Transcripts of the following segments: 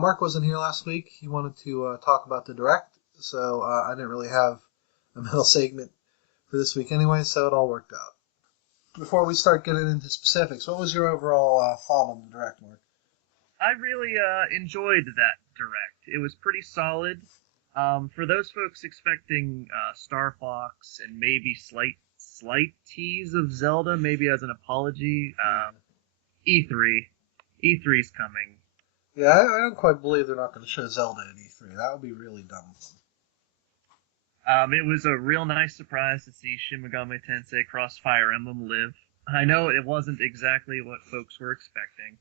Mark wasn't here last week. He wanted to talk about the direct, so I didn't really have a middle segment for this week anyway, so it all worked out. Before we start getting into specifics, what was your overall thought on the direct, Mark? I really enjoyed that direct. It was pretty solid. For those folks expecting Star Fox and maybe slight tease of Zelda, maybe as an apology, E3's coming. Yeah, I don't quite believe they're not going to show Zelda at E3. That would be really dumb. It was a real nice surprise to see Shin Megami Tensei Cross Fire Emblem live. I know it wasn't exactly what folks were expecting.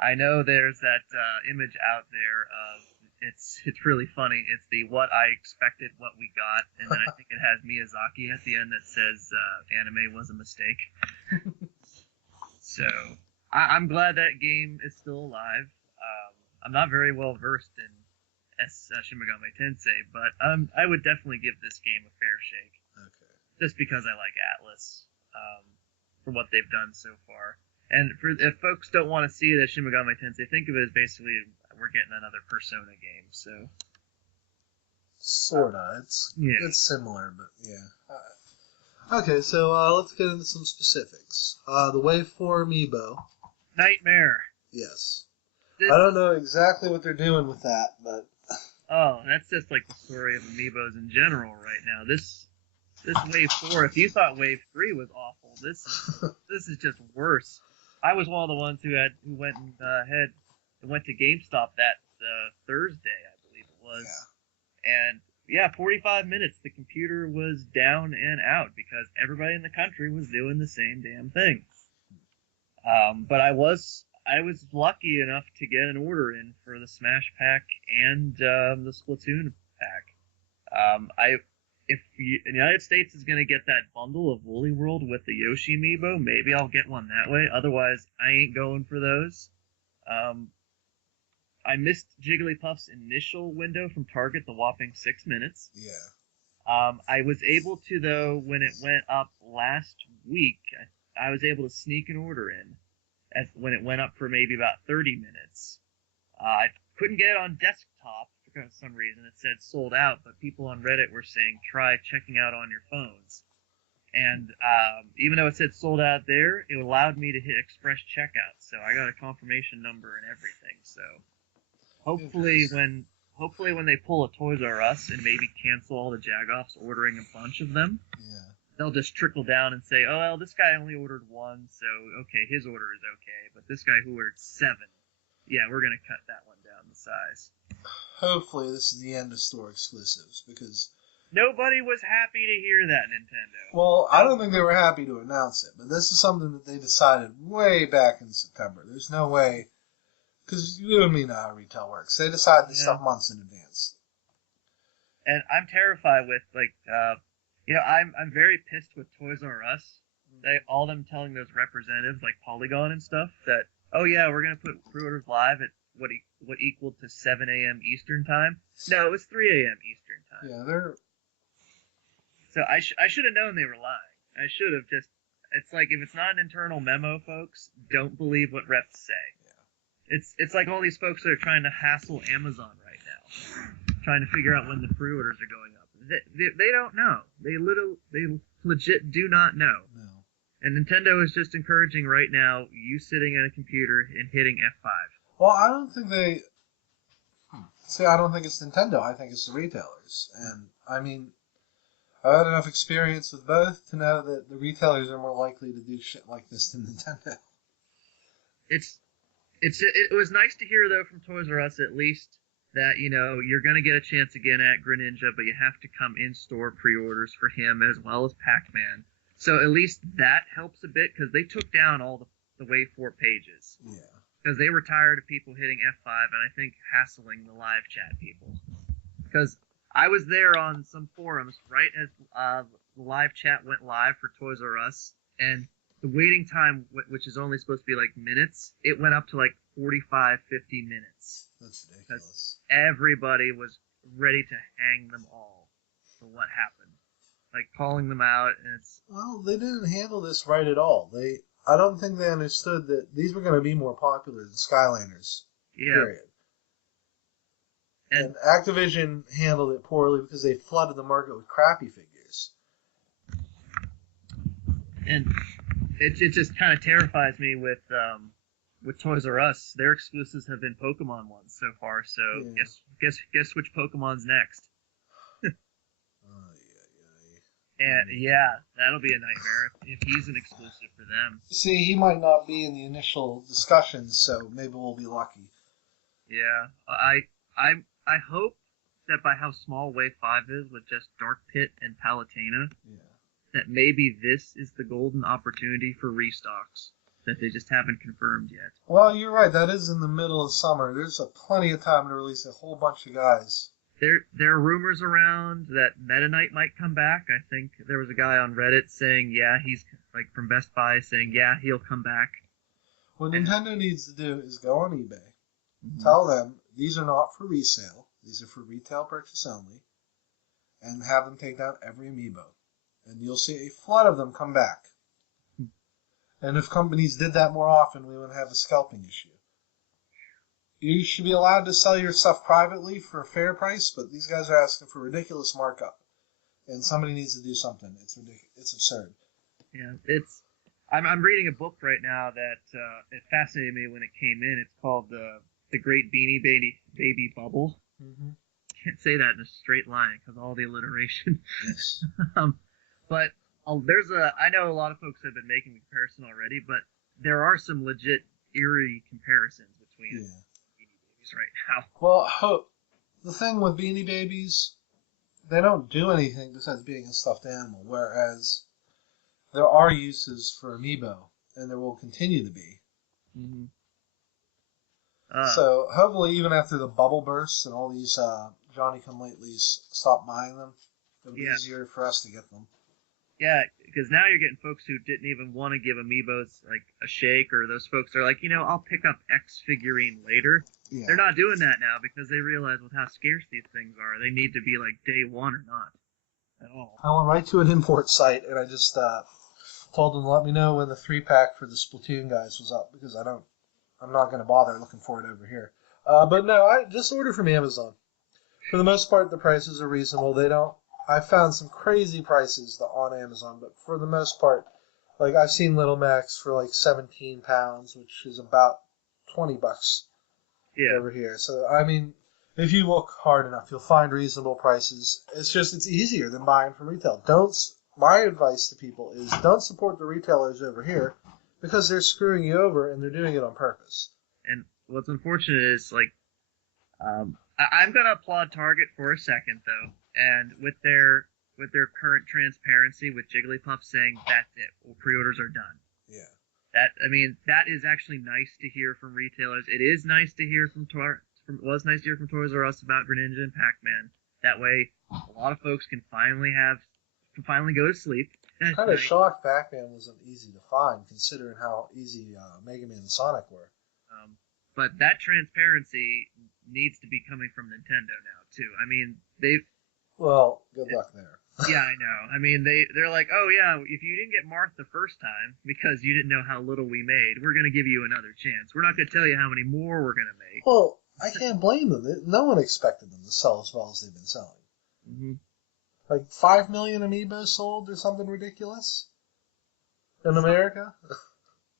I know there's that image out there of it's really funny. It's the what I expected, what we got, and then I think it has Miyazaki at the end that says anime was a mistake. So I'm glad that game is still alive. I'm not very well versed in Shin Megami Tensei, but I would definitely give this game a fair shake. Okay. Just because I like Atlas for what they've done so far. And if folks don't want to see it as Shin Megami Tensei, think of it as basically we're getting another Persona game. So sorta, it's similar, but yeah. Okay, so let's get into some specifics. The Wave 4 amiibo. Nightmare. Yes. I don't know exactly what they're doing with that, but oh, that's just like the story of amiibos in general right now. This Wave 4. If you thought Wave 3 was awful, this is just worse. I was one of the ones who went to GameStop that Thursday, I believe it was. Yeah. And 45 minutes the computer was down and out because everybody in the country was doing the same damn thing. But I was lucky enough to get an order in for the Smash Pack and the Splatoon Pack. If the United States is going to get that bundle of Woolly World with the Yoshi amiibo, maybe I'll get one that way. Otherwise, I ain't going for those. I missed Jigglypuff's initial window from Target, the whopping 6 minutes. Yeah. I was able to, though, when it went up last week, I was able to sneak an order in when it went up for maybe about 30 minutes. I couldn't get it on desktop for some reason. It said sold out, but people on Reddit were saying try checking out on your phones. And even though it said sold out there, it allowed me to hit express checkout. So I got a confirmation number and everything. So hopefully when they pull a Toys R Us and maybe cancel all the Jagoffs ordering a bunch of them, they'll just trickle down and say, oh, well, this guy only ordered one, so, okay, his order is okay. But this guy who ordered 7, we're going to cut that one down the size. Hopefully this is the end of store exclusives, because nobody was happy to hear that, Nintendo. Well, I don't think they were happy to announce it, but this is something that they decided way back in September. There's no way, because you and me know how retail works. They decide this stuff months in advance. And I'm terrified with, I'm very pissed with Toys R Us. All them telling those representatives, like Polygon and stuff, that, oh yeah, we're going to put pre-orders live at what equaled to 7 a.m. Eastern time. No, it was 3 a.m. Eastern time. Yeah, they're... So I should have known they were lying. I should have just... It's like, if it's not an internal memo, folks, don't believe what reps say. Yeah. It's like all these folks that are trying to hassle Amazon right now, trying to figure out when the pre-orders are going up. They don't know. They legit do not know. No. And Nintendo is just encouraging right now you sitting at a computer and hitting F5. Well, I don't think they... See, I don't think it's Nintendo. I think it's the retailers. And, I mean, I've had enough experience with both to know that the retailers are more likely to do shit like this than Nintendo. It was nice to hear, though, from Toys R Us at least, that, you're going to get a chance again at Greninja, but you have to come in-store pre-orders for him as well as Pac-Man. So at least that helps a bit, because they took down all the Wave 4 pages. Yeah. Because they were tired of people hitting F5 and I think hassling the live chat people. Because I was there on some forums right as the live chat went live for Toys R Us, and the waiting time, which is only supposed to be like minutes, it went up to like 45, 50 minutes. That's ridiculous. Everybody was ready to hang them all for what happened. Like calling them out, and it's... Well, they didn't handle this right at all. I don't think they understood that these were going to be more popular than Skylanders. Yeah. Period. And Activision handled it poorly because they flooded the market with crappy figures. And it just kind of terrifies me with Toys R Us. Their exclusives have been Pokemon ones so far. So guess which Pokemon's next? And yeah, that'll be a nightmare if he's an exclusive for them. See, he might not be in the initial discussions, so maybe we'll be lucky. Yeah, I hope that by how small Wave 5 is with just Dark Pit and Palutena, that maybe this is the golden opportunity for restocks that they just haven't confirmed yet. Well, you're right. That is in the middle of summer. There's plenty of time to release a whole bunch of guys. There are rumors around that Meta Knight might come back. I think there was a guy on Reddit saying, he's like from Best Buy saying, he'll come back. What Nintendo needs to do is go on eBay, tell them these are not for resale, these are for retail purchase only, and have them take down every amiibo. And you'll see a flood of them come back. And if companies did that more often, we wouldn't have a scalping issue. You should be allowed to sell your stuff privately for a fair price, but these guys are asking for ridiculous markup. And somebody needs to do something. It's ridiculous. It's absurd. Yeah, I'm reading a book right now that it fascinated me when it came in. It's called The Great Beanie Baby Bubble. Mm-hmm. Can't say that in a straight line because of all the alliteration. Yes. But I know a lot of folks have been making the comparison already, but there are some legit eerie comparisons between Beanie Babies right now. Well, the thing with Beanie Babies, they don't do anything besides being a stuffed animal, whereas there are uses for Amiibo, and there will continue to be. Mm-hmm. So hopefully, even after the bubble bursts and all these Johnny-come-latelys stop buying them, it'll be easier for us to get them. Yeah, because now you're getting folks who didn't even want to give Amiibos like a shake, or those folks are like, I'll pick up X figurine later. Yeah. They're not doing that now because they realize with how scarce these things are, they need to be like day one or not at all. I went right to an import site and I just told them to let me know when the 3-pack for the Splatoon guys was up because I'm not going to bother looking for it over here. But no, I just order from Amazon. For the most part, the prices are reasonable. I found some crazy prices on Amazon, but for the most part, like I've seen Little Macs for like 17 pounds, which is about $20 over here. So, I mean, if you look hard enough, you'll find reasonable prices. It's easier than buying from retail. My advice to people is don't support the retailers over here because they're screwing you over and they're doing it on purpose. And what's unfortunate is, like, I'm going to applaud Target for a second, though. And with their current transparency, with Jigglypuff saying that's it, pre-orders are done. Yeah. That is actually nice to hear from retailers. It is nice to hear from Toys R Us about Greninja and Pac-Man. That way, a lot of folks can finally go to sleep. I'm kind of shocked Pac-Man wasn't easy to find, considering how easy Mega Man and Sonic were. But that transparency needs to be coming from Nintendo now too. Well, good luck there. Yeah, I know. They're like, oh yeah, if you didn't get marked the first time because you didn't know how little we made, we're gonna give you another chance. We're not gonna tell you how many more we're gonna make. Well, I can't blame them. No one expected them to sell as well as they've been selling. Mm-hmm. Like 5 million amiibos sold or something ridiculous in America.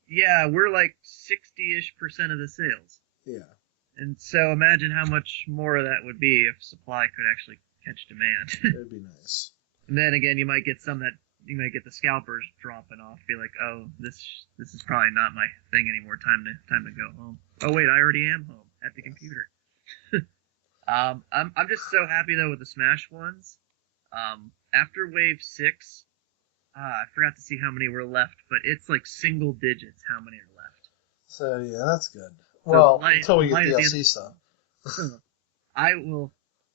Yeah, we're like 60-ish% of the sales. Yeah. And so imagine how much more of that would be if supply could actually catch demand. It'd be nice. And then again, you might get the scalpers dropping off, be like, oh, this is probably not my thing anymore. Time to go home. Oh wait, I already am home at the computer. I'm just so happy though with the Smash ones. After Wave 6, I forgot to see how many were left, but it's like single digits how many are left. So yeah, that's good. Well, until we get DLC stuff. I will.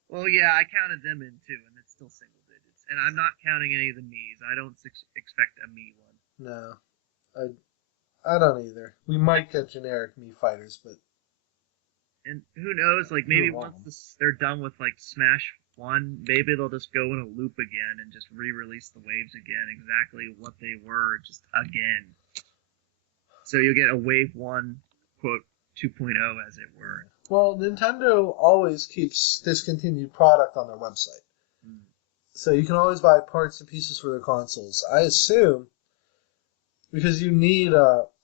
Well, yeah, I counted them in too, and it's still single digits. And I'm not counting any of the Miis. I don't expect a Mii one. No. I don't either. We might get generic Mii fighters, but And who knows? Like maybe once they're done with like Smash 1, maybe they'll just go in a loop again and just re-release the waves again, exactly what they were, just again. So you'll get a Wave 1, quote, 2.0, as it were. Well, Nintendo always keeps discontinued product on their website. So you can always buy parts and pieces for their consoles. I assume, because you need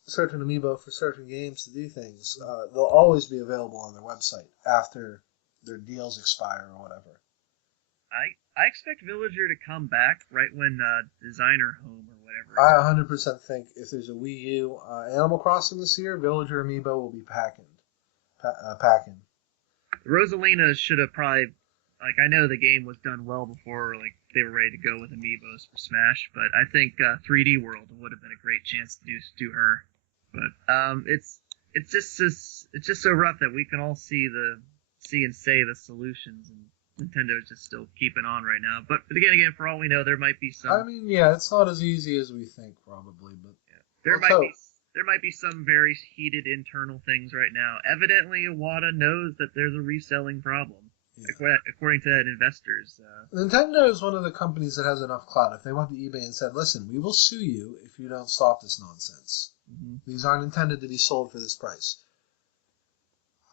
certain amiibo for certain games to do things, they'll always be available on their website after their deals expire or whatever. I expect Villager to come back right when Designer Home or whatever. I 100% think if there's a Wii U Animal Crossing this year, Villager amiibo will be packing. Rosalina should have probably, like, I know the game was done well before, like, they were ready to go with amiibos for Smash, but I think 3D World would have been a great chance to do her. But it's just so rough that we can all see and say the solutions, and Nintendo is just still keeping on right now. But again, for all we know, there might be some. I mean, yeah, it's not as easy as we think, probably, but yeah. There might be some very heated internal things right now. Evidently, Iwata knows that there's a reselling problem, according to investors. Nintendo is one of the companies that has enough clout. If they went to eBay and said, listen, we will sue you if you don't stop this nonsense. Mm-hmm. These aren't intended to be sold for this price.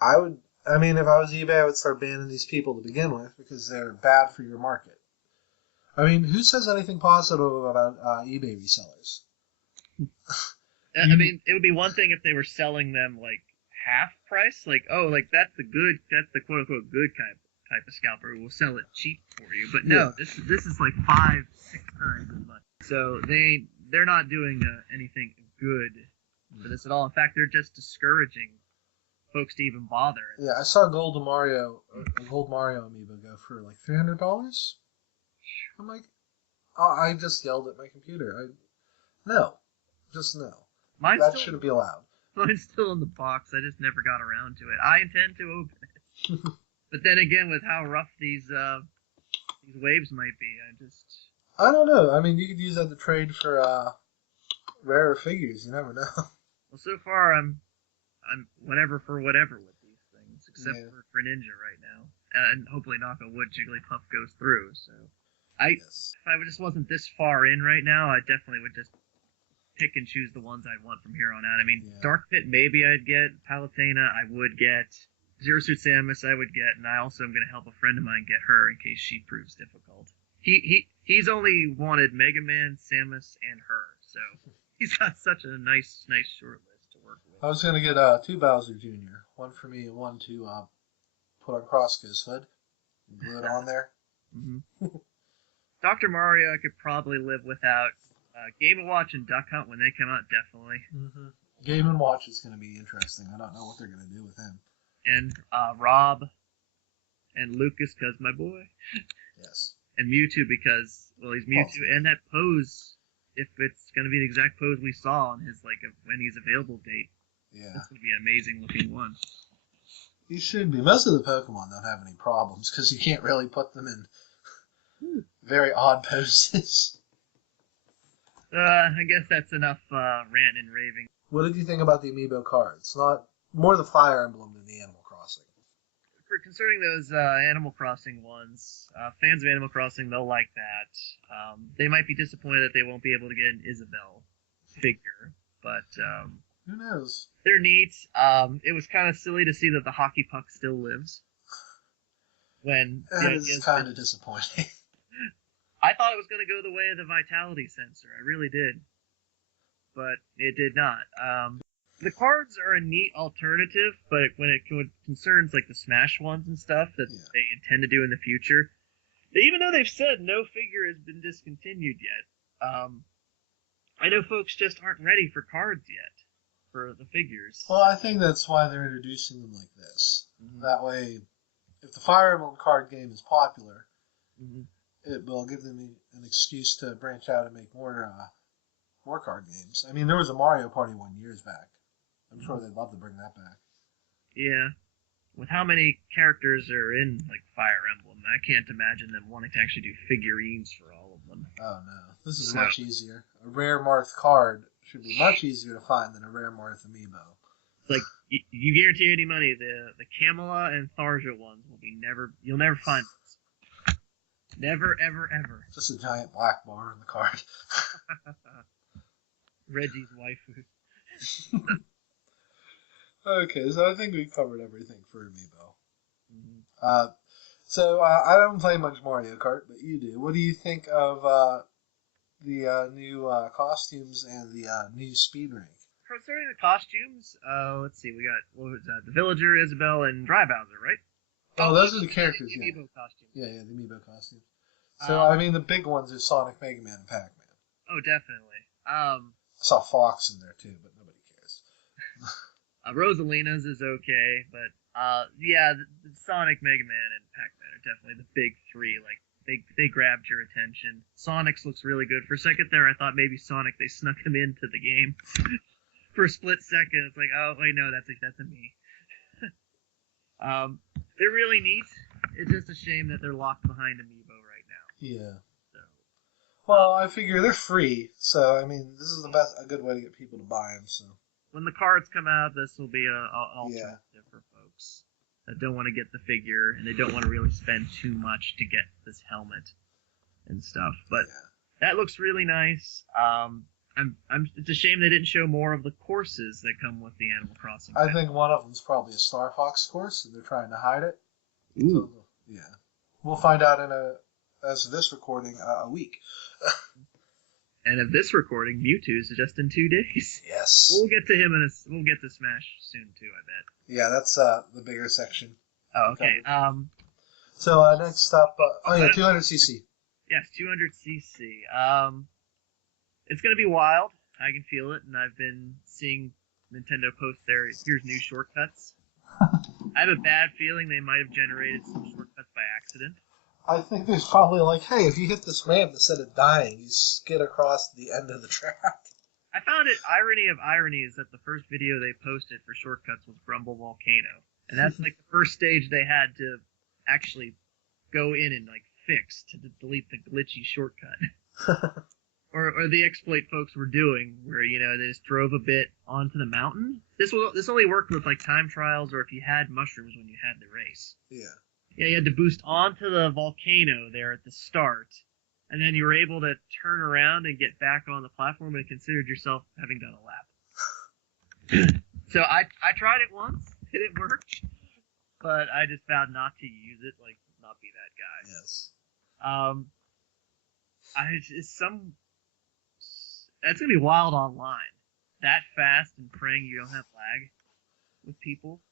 If I was eBay, I would start banning these people to begin with because they're bad for your market. I mean, who says anything positive about eBay resellers? I mean, it would be one thing if they were selling them like half price, like that's the quote unquote good type of scalper who will sell it cheap for you. But no, this is like 5-6 times as much. So they're not doing anything good for this at all. In fact, they're just discouraging folks to even bother. Yeah, I saw a Gold Mario amiibo go for like $300. I'm like, I just yelled at my computer. No. That shouldn't be allowed. Mine's still in the box. I just never got around to it. I intend to open it. But then again, with how rough these waves might be, I don't know. I mean, you could use that to trade for rarer figures. You never know. Well, so far I'm whatever for whatever with these things, except for Ninja right now, and hopefully, knock on wood, Jigglypuff goes through. So, if I just wasn't this far in right now, I definitely would just pick and choose the ones I'd want from here on out. I mean, Dark Pit maybe I'd get, Palutena I would get, Zero Suit Samus I would get, and I also am going to help a friend of mine get her in case she proves difficult. He's only wanted Mega Man, Samus, and her, so he's got such a nice short list to work with. I was going to get 2 Bowser Jr., one for me and one to put on Crossco's hood and glue it on there. Mm-hmm. Dr. Mario I could probably live without. Game & Watch and Duck Hunt when they come out, definitely. Mm-hmm. Game & Watch is going to be interesting. I don't know what they're going to do with him. And Rob and Lucas because my boy. Yes. And Mewtwo because, well, he's Mewtwo. And that pose, if it's going to be the exact pose we saw on his, like, when he's available date. Yeah. That's going to be an amazing looking one. He should be. Most of the Pokemon don't have any problems because you can't really put them in very odd poses. I guess that's enough ranting and raving. What did you think about the Amiibo cards? Not more the Fire Emblem than the Animal Crossing. Concerning those Animal Crossing ones, fans of Animal Crossing, they'll like that. They might be disappointed that they won't be able to get an Isabelle figure, but who knows? They're neat. It was kind of silly to see that the hockey puck still lives. That is kind of disappointing. I thought it was going to go the way of the Vitality sensor. I really did. But it did not. The cards are a neat alternative, but when it concerns like the Smash ones and stuff that they intend to do in the future, even though they've said no figure has been discontinued yet, I know folks just aren't ready for cards yet, for the figures. Well, I think that's why they're introducing them like this. Mm-hmm. That way, if the Fire Emblem card game is popular, it will give them an excuse to branch out and make more card games. I mean, there was a Mario Party one years back. I'm sure they'd love to bring that back. Yeah. With how many characters are in like Fire Emblem, I can't imagine them wanting to actually do figurines for all of them. Oh, no. This is much easier. A rare Marth card should be much easier to find than a rare Morph amiibo. Like, you guarantee any money, the Camelot and Tharja ones will be you'll never find those. Never, ever, ever. Just a giant black bar on the card. Reggie's waifu. Okay, so I think we covered everything for amiibo. Mm-hmm. So I don't play much Mario Kart, but you do. What do you think of the new costumes and the new speed rank? Concerning the costumes, let's see, we got, what was that? The Villager, Isabelle, and Dry Bowser, right? Oh, those are the characters, the Amiibo costumes. Yeah, the Amiibo costumes. So, I mean, the big ones are Sonic, Mega Man, and Pac-Man. Oh, definitely. I saw Fox in there, too, but nobody cares. Rosalina's is okay, but, yeah, the Sonic, Mega Man, and Pac-Man are definitely the big three. Like, they grabbed your attention. Sonic's looks really good. For a second there, I thought maybe Sonic, they snuck him into the game. For a split second, it's like, oh, wait, no, that's a me. They're really neat. It's just a shame that they're locked behind Amiibo right now. Yeah. So, well, I figure they're free, so, I mean, this is a good way to get people to buy them, so. When the cards come out, this will be an alternative for folks that don't want to get the figure, and they don't want to really spend too much to get this helmet and stuff. But that looks really nice. It's a shame they didn't show more of the courses that come with the Animal Crossing. I think one of them's probably a Star Fox course, and they're trying to hide it. Ooh. So, yeah. We'll find out as of this recording, a week. And of this recording, Mewtwo's just in 2 days. Yes. We'll get to him we'll get to Smash soon too, I bet. Yeah, that's the bigger section. Oh, okay. So next up, 200cc. Yes, 200cc. It's gonna be wild. I can feel it, and I've been seeing Nintendo post here's new shortcuts. I have a bad feeling they might have generated some shortcuts by accident. I think there's probably like, hey, if you hit this ramp instead of dying, you skid across the end of the track. I found it irony of ironies that the first video they posted for shortcuts was Grumble Volcano. And that's like the first stage they had to actually go in and like fix to delete the glitchy shortcut. or the exploit folks were doing, where, you know, they just drove a bit onto the mountain. This only worked with like time trials or if you had mushrooms when you had the race. Yeah. Yeah, you had to boost onto the volcano there at the start, and then you were able to turn around and get back on the platform and considered yourself having done a lap. So I tried it once, and it worked, but I just vowed not to use it, like, not be that guy. Yes. That's gonna be wild online. That fast and praying you don't have lag with people.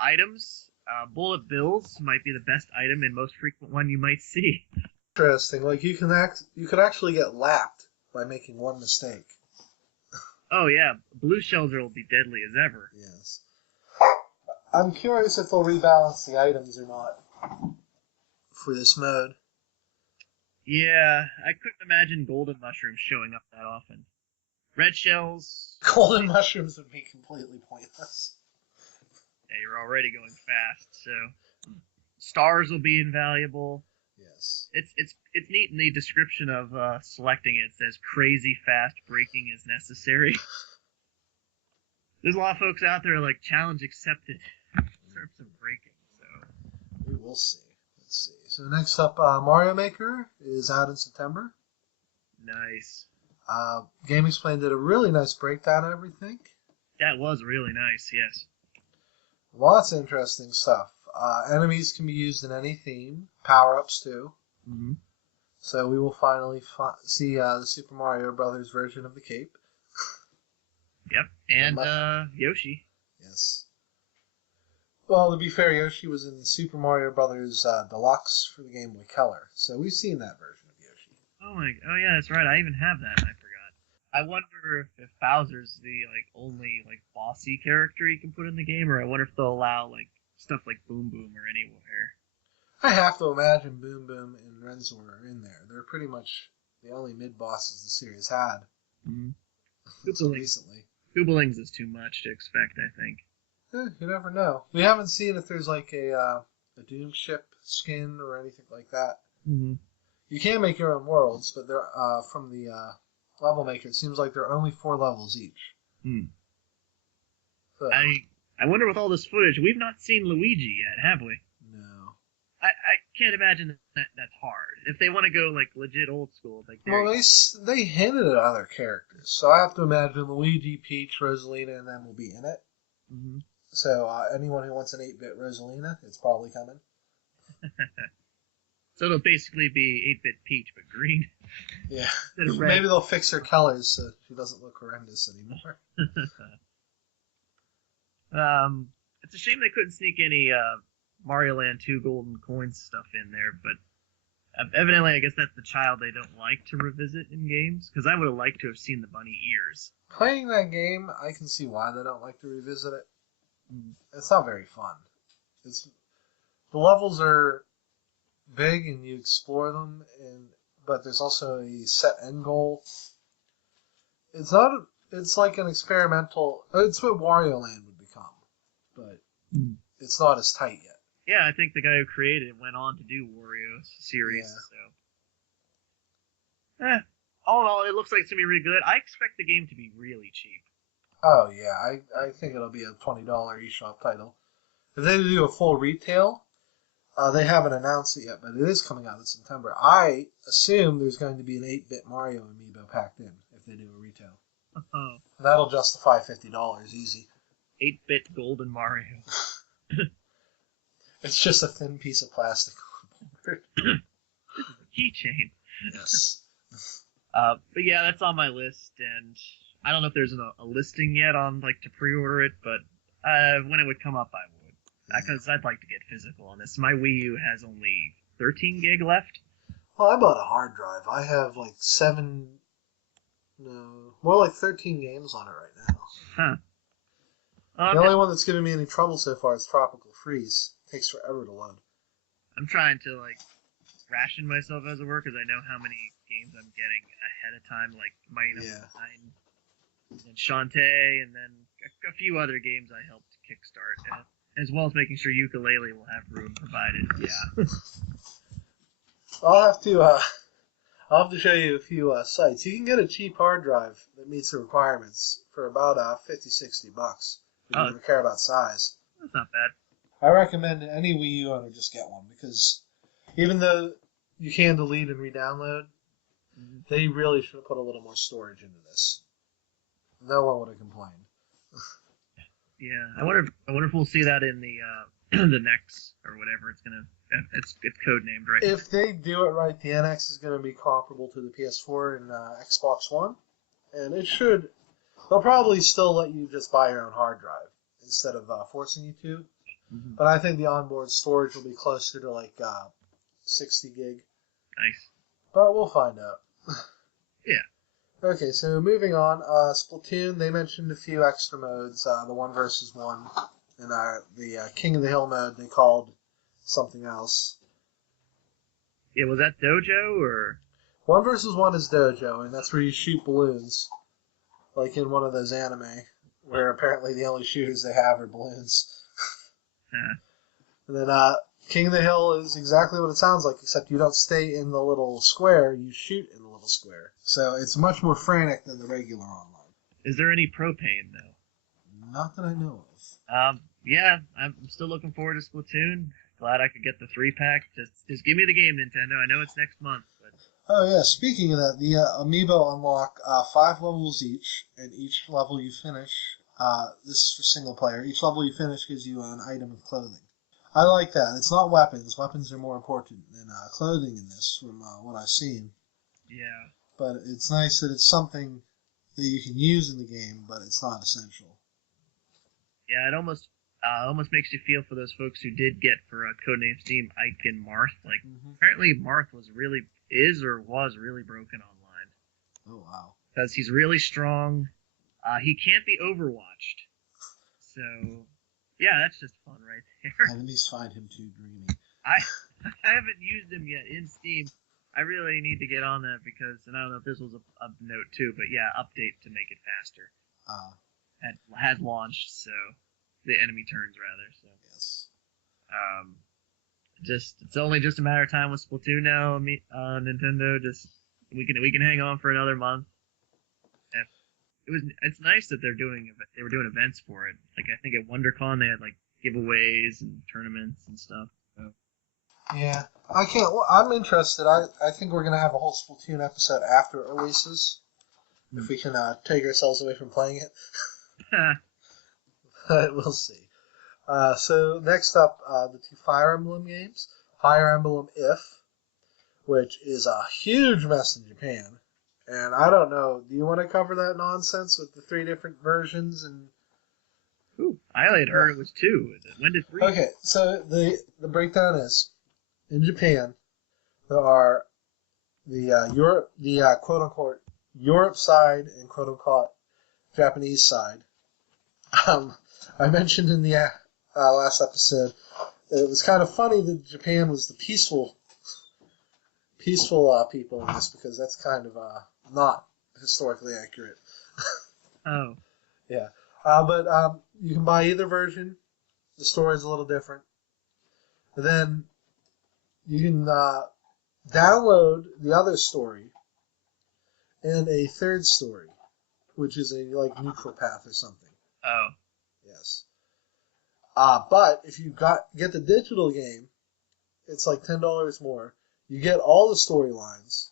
Items. Bullet bills might be the best item and most frequent one you might see. Interesting. Like you could actually get lapped by making one mistake. Oh yeah, blue shells will be deadly as ever. Yes. I'm curious if they'll rebalance the items or not for this mode. Yeah, I couldn't imagine golden mushrooms showing up that often. Red shells. Golden mushrooms would be completely pointless. Yeah, you're already going fast, so stars will be invaluable. Yes. It's neat in the description of selecting it. It says crazy fast braking is necessary. There's a lot of folks out there like challenge accepted in terms of braking. So we will see. Let's see. So next up, Mario Maker is out in September. Nice. Game Explained did a really nice breakdown of everything. That was really nice. Yes. Lots of interesting stuff. Enemies can be used in any theme. Power-ups, too. Mm-hmm. So we will finally see the Super Mario Brothers version of the cape. Yep, and Yoshi. Yes. Well, to be fair, Yoshi was in Super Mario Brothers Deluxe for the Game Boy Color. So we've seen that version of Yoshi. Oh yeah, that's right. I even have that. I forgot. I wonder if Bowser's the only bossy character you can put in the game, or I wonder if they'll allow stuff like Boom Boom or anywhere. I have to imagine Boom Boom and Renzoor are in there. They're pretty much the only mid bosses the series had. Mm-hmm. Until recently. Goobelings is too much to expect, I think. You never know. We haven't seen if there's a Doom Ship skin or anything like that. Mm-hmm. You can make your own worlds, but they're from the level maker, it seems like there are only 4 levels each. So, I wonder with all this footage, we've not seen Luigi yet, have we? no. I can't imagine that's hard. If they want to go like legit old school, like Well, they hinted at other characters, so I have to imagine Luigi, Peach, Rosalina, and them will be in it. Mm-hmm. So anyone who wants an 8-bit Rosalina, it's probably coming. So it'll basically be 8-bit Peach, but green. Yeah. Instead of red. Maybe they'll fix her colors so she doesn't look horrendous anymore. It's a shame they couldn't sneak any Mario Land 2 golden coins stuff in there, but evidently I guess that's the child they don't like to revisit in games, because I would have liked to have seen the bunny ears. Playing that game, I can see why they don't like to revisit it. It's not very fun. The levels are big and you explore them, but there's also a set end goal. It's like an experimental. It's what Wario Land would become, but it's not as tight yet. Yeah, I think the guy who created it went on to do Wario series. Yeah. So, all in all, it looks like it's gonna be really good. I expect the game to be really cheap. Oh yeah, I think it'll be a $20 eShop title. If they do a full retail, they haven't announced it yet, but it is coming out in September. I assume there's going to be an 8-bit Mario amiibo packed in if they do a retail. Oh. That'll justify $50 easy. 8-bit golden Mario. It's just a thin piece of plastic. This is a keychain. Yes. But yeah, that's on my list, and I don't know if there's a listing yet on like to pre-order it, but when it would come up, I would, because I'd like to get physical on this. My Wii U has only 13 gig left. Well, I bought a hard drive. I have like 13 games on it right now. Huh. The only one that's giving me any trouble so far is Tropical Freeze. It takes forever to load. I'm trying to like ration myself as it were, because I know how many games I'm getting ahead of time, like Mighty No. 9 and Shantae, and then a few other games I helped kickstart, as well as making sure Ukulele will have room provided. Yeah. I'll have to show you a few sites. You can get a cheap hard drive that meets the requirements for about $50-$60 if you don't care about size. That's not bad. I recommend any Wii U owner just get one, because even though you can delete and re-download, they really should have put a little more storage into this. No one would have complained. Yeah, I wonder if we'll see that in the the NX or whatever it's code named, right? If they do it right, the NX is going to be comparable to the PS4 and Xbox One, and they'll probably still let you just buy your own hard drive instead of forcing you to. Mm-hmm. But I think the onboard storage will be closer to like 60 gig. Nice. But we'll find out. Yeah. Okay, so moving on. Splatoon, they mentioned a few extra modes. The 1 versus 1. And the King of the Hill mode they called something else. Yeah, was that Dojo or? 1 versus 1 is Dojo, and that's where you shoot balloons. Like in one of those anime, where apparently the only shooters they have are balloons. And then King of the Hill is exactly what it sounds like, except you don't stay in the little square, you shoot in the little square. So it's much more frantic than the regular online. Is there any propane, though? Not that I know of. Yeah, I'm still looking forward to Splatoon. Glad I could get the 3-pack. Just give me the game, Nintendo. I know it's next month. But... Oh, yeah, speaking of that, the Amiibo unlock 5 levels each, and each level you finish, this is for single player, each level you finish gives you an item of clothing. I like that. It's not weapons. Weapons are more important than clothing in this, from what I've seen. Yeah. But it's nice that it's something that you can use in the game, but it's not essential. Yeah, it almost makes you feel for those folks who did get for Codename Steam Ike and Marth. Like, apparently Marth was really broken online. Oh, wow. Because he's really strong. He can't be overwatched. So... yeah, that's just fun right there. Enemies find him too dreamy. I haven't used him yet in Steam. I really need to get on that because, and I don't know if this was a note too, but yeah, update to make it faster. It has launched, so the enemy turns rather. So yes. It's only just a matter of time with Splatoon now. Nintendo, just we can hang on for another month. It's nice that they were doing events for it. Like I think at WonderCon they had like giveaways and tournaments and stuff. So. Yeah, I can't. Well, I'm interested. I think we're gonna have a whole Splatoon episode after it releases, if we can take ourselves away from playing it. But we'll see. So next up, the two Fire Emblem games. Fire Emblem If, which is a huge mess in Japan. And I don't know, do you want to cover that nonsense with the 3 different versions? And Ooh, I only had heard it was 2. When did 3? Okay, so the breakdown is, in Japan, there are the quote unquote Europe side and quote unquote Japanese side. I mentioned in the last episode that it was kind of funny that Japan was the peaceful people in this, because that's kind of not historically accurate. Oh. Yeah. But you can buy either version. The story is a little different. And then you can download the other story and a third story, which is a neutral path or something. Oh. Yes. But if you get the digital game, it's like $10 more. You get all the storylines.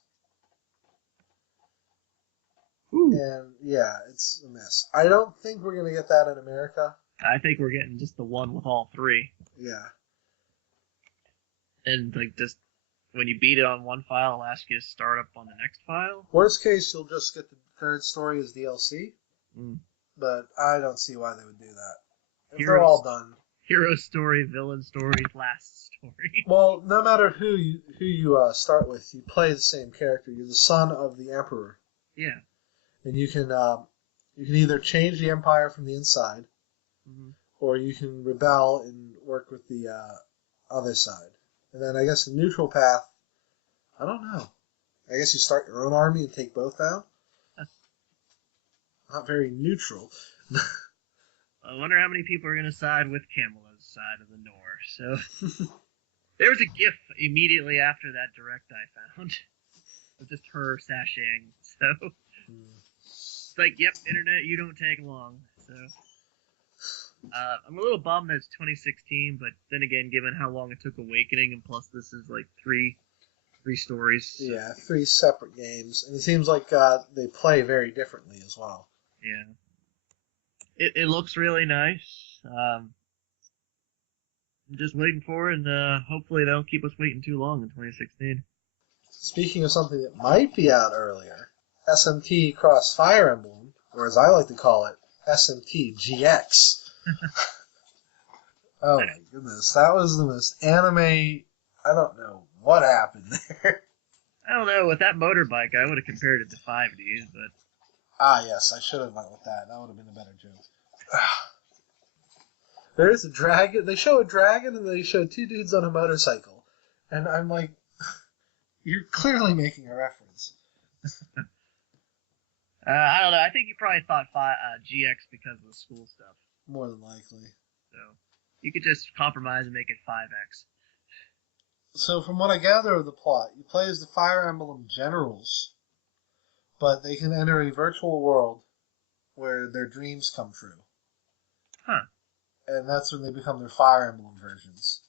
Ooh. And yeah, it's a mess. I don't think we're gonna get that in America. I think we're getting just the one with all 3. Yeah. And just when you beat it on one file, it'll ask you to start up on the next file. Worst case, you'll just get the third story as DLC. Mm. But I don't see why they would do that. If they're all done. Hero story, villain story, last story. Well, no matter who you start with, you play the same character. You're the son of the emperor. Yeah. And you can either change the empire from the inside, or you can rebel and work with the other side. And then I guess the neutral path, I don't know. I guess you start your own army and take both down. Not very neutral. I wonder how many people are going to side with Kamala's side of the Nor. So there was a GIF immediately after that direct I found of just her sashaying. So it's like, yep, internet, you don't take long. So I'm a little bummed that it's 2016, but then again, given how long it took Awakening, and plus this is like three stories. So. Yeah, 3 separate games, and it seems like they play very differently as well. Yeah. It looks really nice. I'm just waiting for it, and hopefully they don't keep us waiting too long in 2016. Speaking of something that might be out earlier, SMT Cross Fire Emblem, or as I like to call it, SMT GX. Oh my goodness, that was the most anime. I don't know what happened there. I don't know. With that motorbike, I would have compared it to 5D, but. Ah, yes, I should have went with that. That would have been a better joke. There's a dragon. They show a dragon, and they show 2 dudes on a motorcycle. And I'm like, you're clearly making a reference. I don't know. I think you probably thought GX because of the school stuff. More than likely. So you could just compromise and make it 5X. So from what I gather of the plot, you play as the Fire Emblem generals, but they can enter a virtual world where their dreams come true. Huh. And that's when they become their Fire Emblem versions.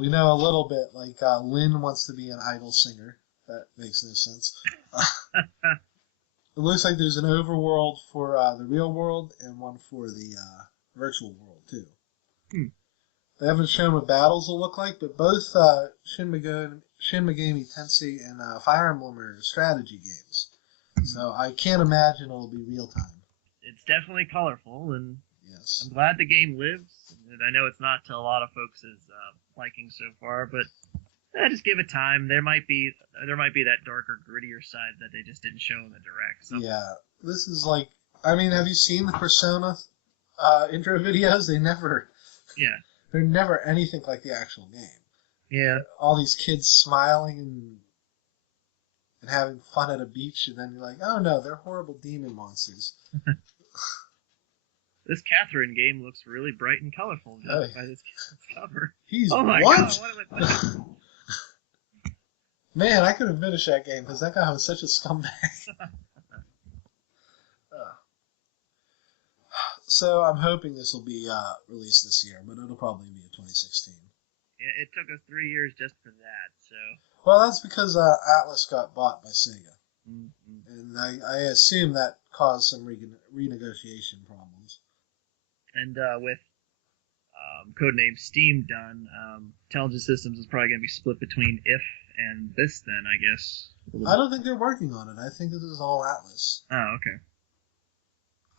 We know a little bit, like Lynn wants to be an idol singer. That makes no sense. It looks like there's an overworld for the real world and one for the virtual world, too. They haven't shown what battles will look like, but both Shin Megami Tensei and Fire Emblem are strategy games. So I can't imagine it'll be real time. It's definitely colorful, and yes, I'm glad the game lives. And I know it's not to a lot of folks' liking so far, but just give it time. There might be that darker, grittier side that they just didn't show in the direct. So. Yeah, this is like, I mean, have you seen the Persona intro videos? They're never anything like the actual game. Yeah. All these kids smiling and having fun at a beach, and then you're like, oh no, they're horrible demon monsters. This Catherine game looks really bright and colorful by this cover. Oh my what? God, what am I Man, I could have finished that game because that guy was such a scumbag. So I'm hoping this will be released this year, but it'll probably be 2016. It took us 3 years just for that, so. Well, that's because Atlas got bought by Sega. Mm-hmm. And I assume that caused some renegotiation problems. And with codename Steam done, Intelligent Systems is probably going to be split between If and this then, I guess. I don't think they're working on it. I think this is all Atlas. Oh, okay.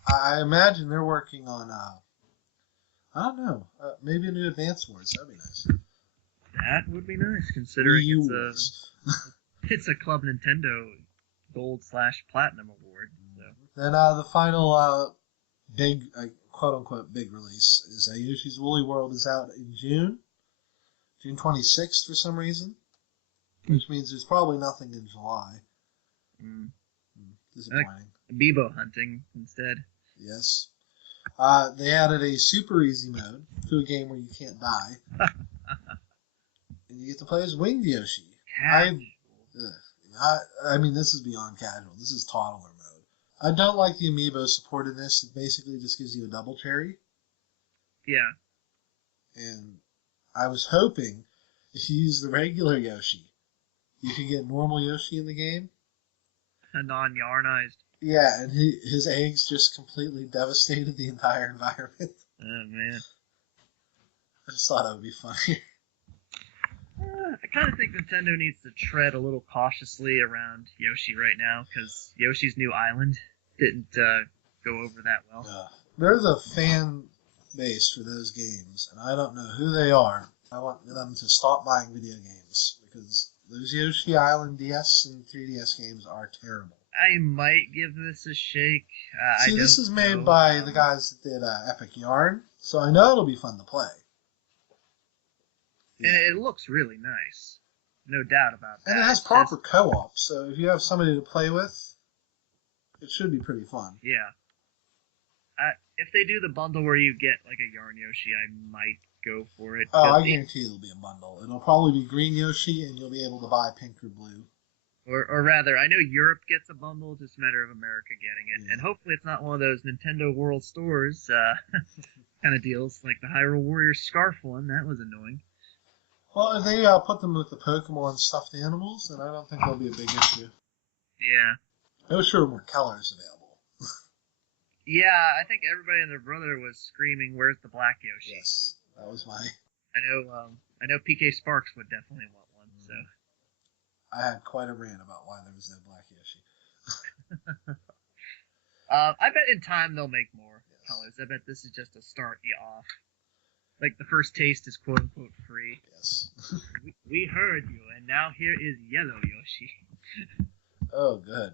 I imagine they're working on, I don't know, maybe a new Advance Wars. That'd be nice. That would be nice, considering it's a Club Nintendo Gold/Platinum award. So. Then the final big, quote-unquote, big release is Yoshi's Woolly World is out in June 26th for some reason, which means there's probably nothing in July. Disappointing. Amiibo hunting instead. Yes. They added a super easy mode to a game where you can't die. And you get to play as Winged Yoshi. I mean, this is beyond casual. This is toddler mode. I don't like the amiibo support in this. It basically just gives you a double cherry. Yeah. And I was hoping if you use the regular Yoshi, you could get normal Yoshi in the game. A non-yarnized. Yeah, and his eggs just completely devastated the entire environment. Oh, man. I just thought it would be funny. I kind of think Nintendo needs to tread a little cautiously around Yoshi right now, because Yoshi's New Island didn't go over that well. There's a fan base for those games, and I don't know who they are. I want them to stop buying video games, because those Yoshi Island DS and 3DS games are terrible. I might give this a shake. See, this is made by the guys that did Epic Yarn, so I know it'll be fun to play. Yeah. And it looks really nice. No doubt about that. And it has proper co-op, so if you have somebody to play with, it should be pretty fun. Yeah. If they do the bundle where you get like a Yarn Yoshi, I might go for it. Oh, I guarantee it'll be a bundle. It'll probably be green Yoshi, and you'll be able to buy pink or blue. Or rather, I know Europe gets a bundle, just a matter of America getting it. Yeah. And hopefully it's not one of those Nintendo World Stores kind of deals, like the Hyrule Warriors scarf one. That was annoying. Well, if they put them with the Pokemon stuffed animals, then I don't think that'll be a big issue. Yeah. I was sure more colors available. Yeah, I think everybody and their brother was screaming, "Where's the black Yoshi?" Yes, that was my... I know PK Sparks would definitely want one, so... I had quite a rant about why there was no black Yoshi. I bet in time they'll make more colors. I bet this is just to start you off. Like the first taste is quote unquote free. Yes. we heard you, and now here is yellow Yoshi. Oh, good.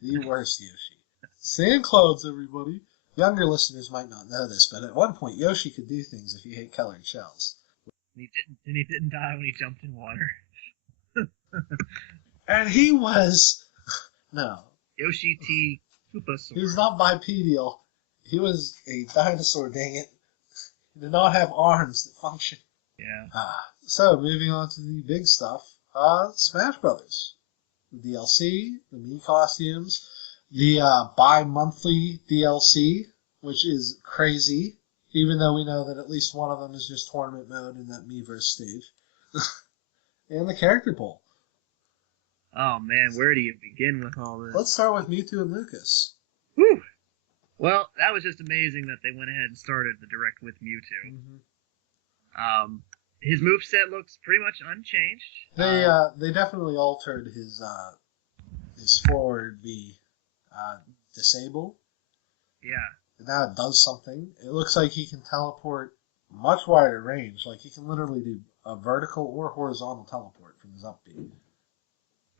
The worst Yoshi. Sand clouds, everybody. Younger listeners might not know this, but at one point Yoshi could do things if you hate colored shells. And he didn't die when he jumped in water. And he was... No. Yoshi T. Koopasaur. He was not bipedal. He was a dinosaur, dang it. He did not have arms that function. Yeah. So, moving on to the big stuff. Smash Brothers. The DLC, the Mii costumes, the bi-monthly DLC, which is crazy, even though we know that at least one of them is just tournament mode in that Miiverse stage. And the character poll. Oh man, where do you begin with all this? Let's start with Mewtwo and Lucas. Whew. Well, that was just amazing that they went ahead and started the direct with Mewtwo. Mm-hmm. His moveset looks pretty much unchanged. They definitely altered his forward B disable. Yeah. And now it does something. It looks like he can teleport much wider range. Like he can literally do a vertical or horizontal teleport from his up B.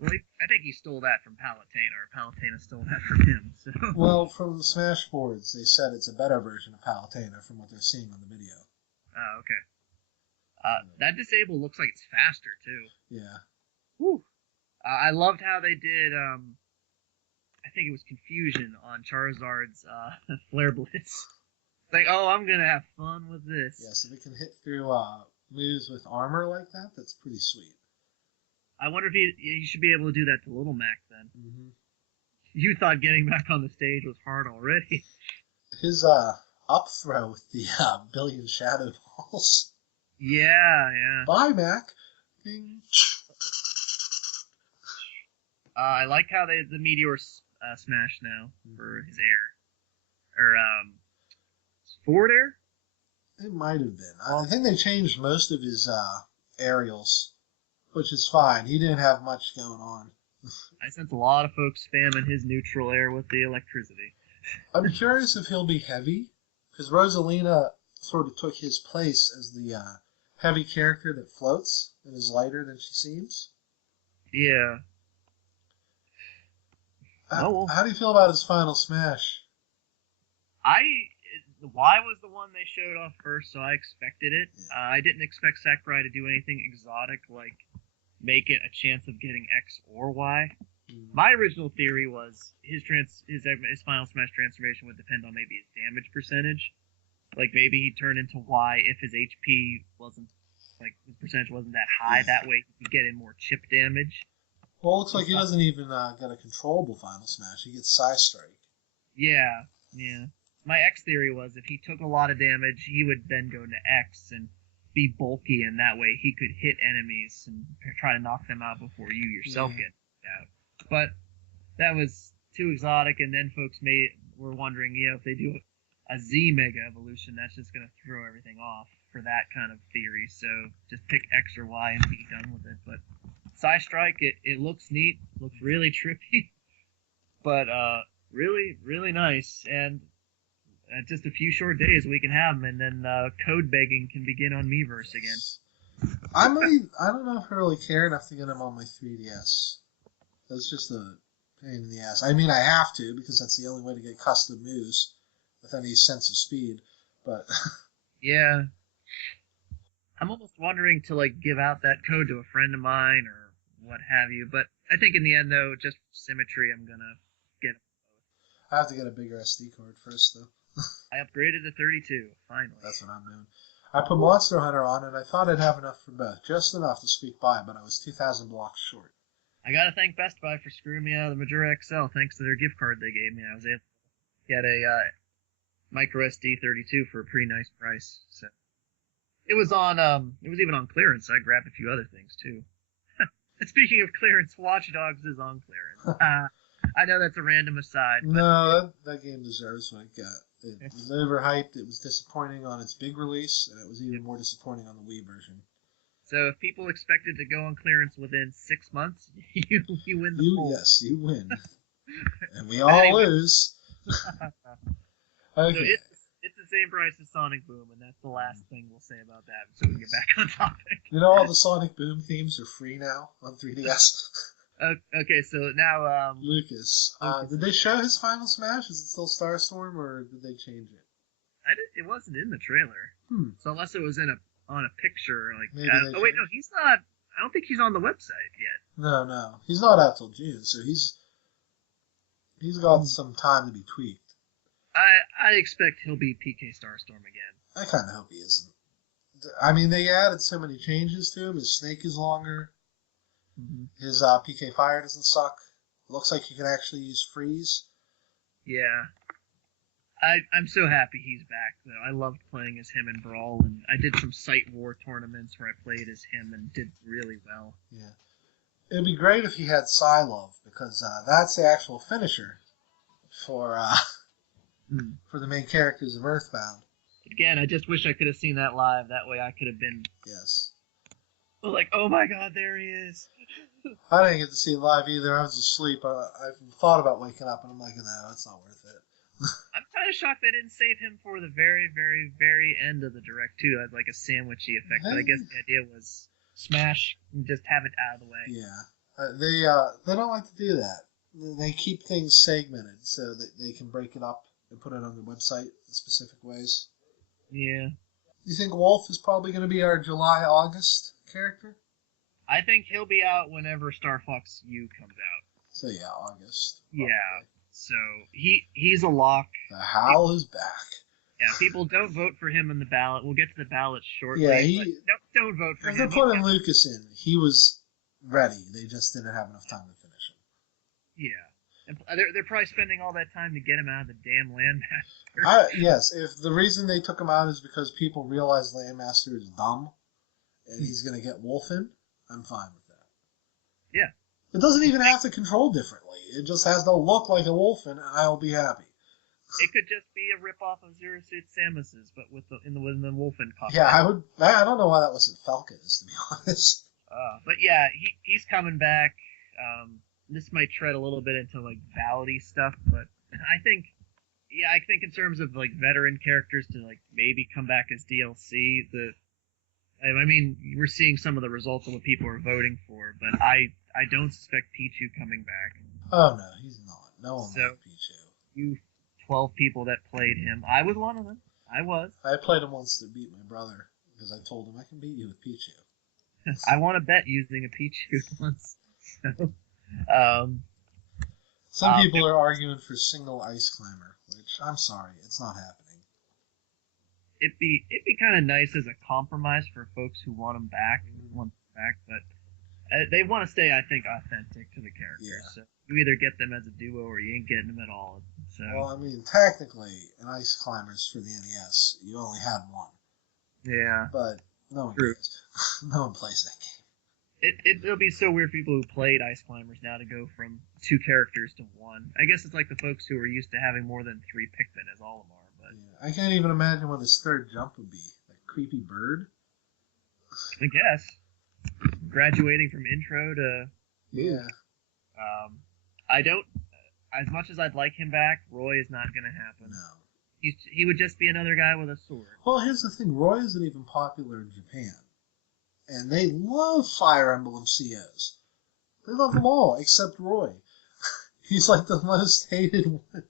Well, I think he stole that from Palutena, or Palutena stole that from him. So. Well, from the Smash boards, they said it's a better version of Palutena from what they're seeing on the video. Oh, okay. That disable looks like it's faster, too. Yeah. Whew. I loved how they did, I think it was Confusion on Charizard's Flare Blitz. Like, oh, I'm going to have fun with this. Yeah, so they can hit through moves with armor like that. That's pretty sweet. I wonder if he should be able to do that to Little Mac then. Mm-hmm. You thought getting back on the stage was hard already. His up throw with the billion shadow balls. Yeah, yeah. Bye, Mac. Ding. I like how the meteor smash now for his air, or forward air. It might have been. I think they changed most of his aerials, which is fine. He didn't have much going on. I sense a lot of folks spamming his neutral air with the electricity. I'm curious if he'll be heavy, because Rosalina sort of took his place as the heavy character that floats and is lighter than she seems. Yeah. How do you feel about his final smash? Y was the one they showed off first, so I expected it. Yeah. I didn't expect Sakurai to do anything exotic, like make it a chance of getting X or Y. My original theory was his final smash transformation would depend on maybe his damage percentage. Like maybe he'd turn into Y if his HP wasn't, like his percentage wasn't that high. Yeah. That way he could get in more chip damage. Well, it looks like he doesn't even get a controllable final smash. He gets Psy Strike. Yeah, yeah. My X theory was if he took a lot of damage, he would then go into X and be bulky, and that way he could hit enemies and try to knock them out before you yourself get out. But that was too exotic, and then folks were wondering, if they do a Z Mega Evolution, that's just going to throw everything off for that kind of theory. So just pick X or Y and be done with it. But Psy Strike, it looks neat, looks really trippy, but really, really nice. And just a few short days we can have them, and then code begging can begin on Miiverse again. I don't know if I really care enough to get him on my 3DS. That's just a pain in the ass. I mean, I have to, because that's the only way to get custom moves with any sense of speed, but... Yeah. I'm almost wondering to, give out that code to a friend of mine, or what have you, but I think in the end, though, just for symmetry, I'm gonna get them both. I have to get a bigger SD card first, though. I upgraded to 32, finally. That's what I'm doing. I put Monster Hunter on, and I thought I'd have enough for both. Just enough to squeak by, but I was 2,000 blocks short. I gotta thank Best Buy for screwing me out of the Markdre XL, thanks to their gift card they gave me. I was able to get a micro SD 32 for a pretty nice price. So it was even on clearance, so I grabbed a few other things, too. And speaking of clearance, Watch Dogs is on clearance. I know that's a random aside. But... No, that game deserves what it got. It was overhyped, it was disappointing on its big release, and it was even more disappointing on the Wii version. So if people expected to go on clearance within 6 months, you win the poll. Yes, you win. And we all lose. Okay. So it's the same price as Sonic Boom, and that's the last thing we'll say about that, so we can get back on topic. You know all the Sonic Boom themes are free now on 3DS? Okay, so now... Lucas. Did they show his final smash? Is it still Starstorm, or did they change it? It wasn't in the trailer. So unless it was on a picture, Maybe wait, no, he's not... I don't think he's on the website yet. No. He's not out till June, so he's got some time to be tweaked. I expect he'll be PK Starstorm again. I kind of hope he isn't. I mean, they added so many changes to him. His snake is longer. Mm-hmm. His PK Fire doesn't suck. Looks like you can actually use freeze. Yeah. I'm so happy he's back, though. I loved playing as him in Brawl, and I did some Site War tournaments where I played as him and did really well. Yeah. It'd be great if he had Psylove, because that's the actual finisher for the main characters of Earthbound. Again, I just wish I could have seen that live. That way I could have been... Yes. Like, oh my god, there he is. I didn't get to see it live either. I was asleep. I thought about waking up, and I'm like, no, it's not worth it. I'm kind of shocked they didn't save him for the very, very, very end of the Direct, too. As like a sandwichy effect. But I guess the idea was smash and just have it out of the way. Yeah. They don't like to do that. They keep things segmented so that they can break it up and put it on their website in specific ways. Yeah. Do you think Wolf is probably going to be our July-August character? I think he'll be out whenever Star Fox U comes out. So yeah, August. Probably. Yeah. So he's a lock. The Howl is back. Yeah, people don't vote for him in the ballot. We'll get to the ballot shortly. Yeah, don't vote for him. If they're putting Lucas in, he was ready. They just didn't have enough time to finish him. Yeah. And they're probably spending all that time to get him out of the damn Landmaster. Yes, if the reason they took him out is because people realize Landmaster is dumb and he's going to get Wolfen, I'm fine with that. Yeah. It doesn't even have to control differently. It just has to look like a Wolfen, and I'll be happy. It could just be a ripoff of Zero Suit Samus's, but within the Wolfen costume. Yeah, I don't know why that wasn't Falcons, to be honest. But yeah, he's coming back. This might tread a little bit into like validity stuff, but I think in terms of like veteran characters to like maybe come back as DLC, I mean, we're seeing some of the results of what people are voting for, but I don't suspect Pichu coming back. Oh no, he's not. No one liked Pichu. You 12 people that played him, I was one of them. I played him once to beat my brother because I told him I can beat you with Pichu. I want to bet using a Pichu once. Some people are arguing for single Ice Climber, which I'm sorry, it's not happening. It'd be kind of nice as a compromise for folks who want them back, but they want to stay, I think, authentic to the characters. Yeah. So you either get them as a duo or you ain't getting them at all. So. Well, I mean, technically, in Ice Climbers for the NES, you only had one. Yeah. But no one plays that game. It'll be so weird for people who played Ice Climbers now to go from 2 characters to 1. I guess it's like the folks who are used to having more than 3 Pikmin, as all of them are. But yeah, I can't even imagine what his third jump would be. That creepy bird? I guess. Graduating from intro to... Yeah. I don't... As much as I'd like him back, Roy is not going to happen. No. He would just be another guy with a sword. Well, here's the thing. Roy isn't even popular in Japan. And they love Fire Emblem COs. They love them all, except Roy. He's like the most hated one.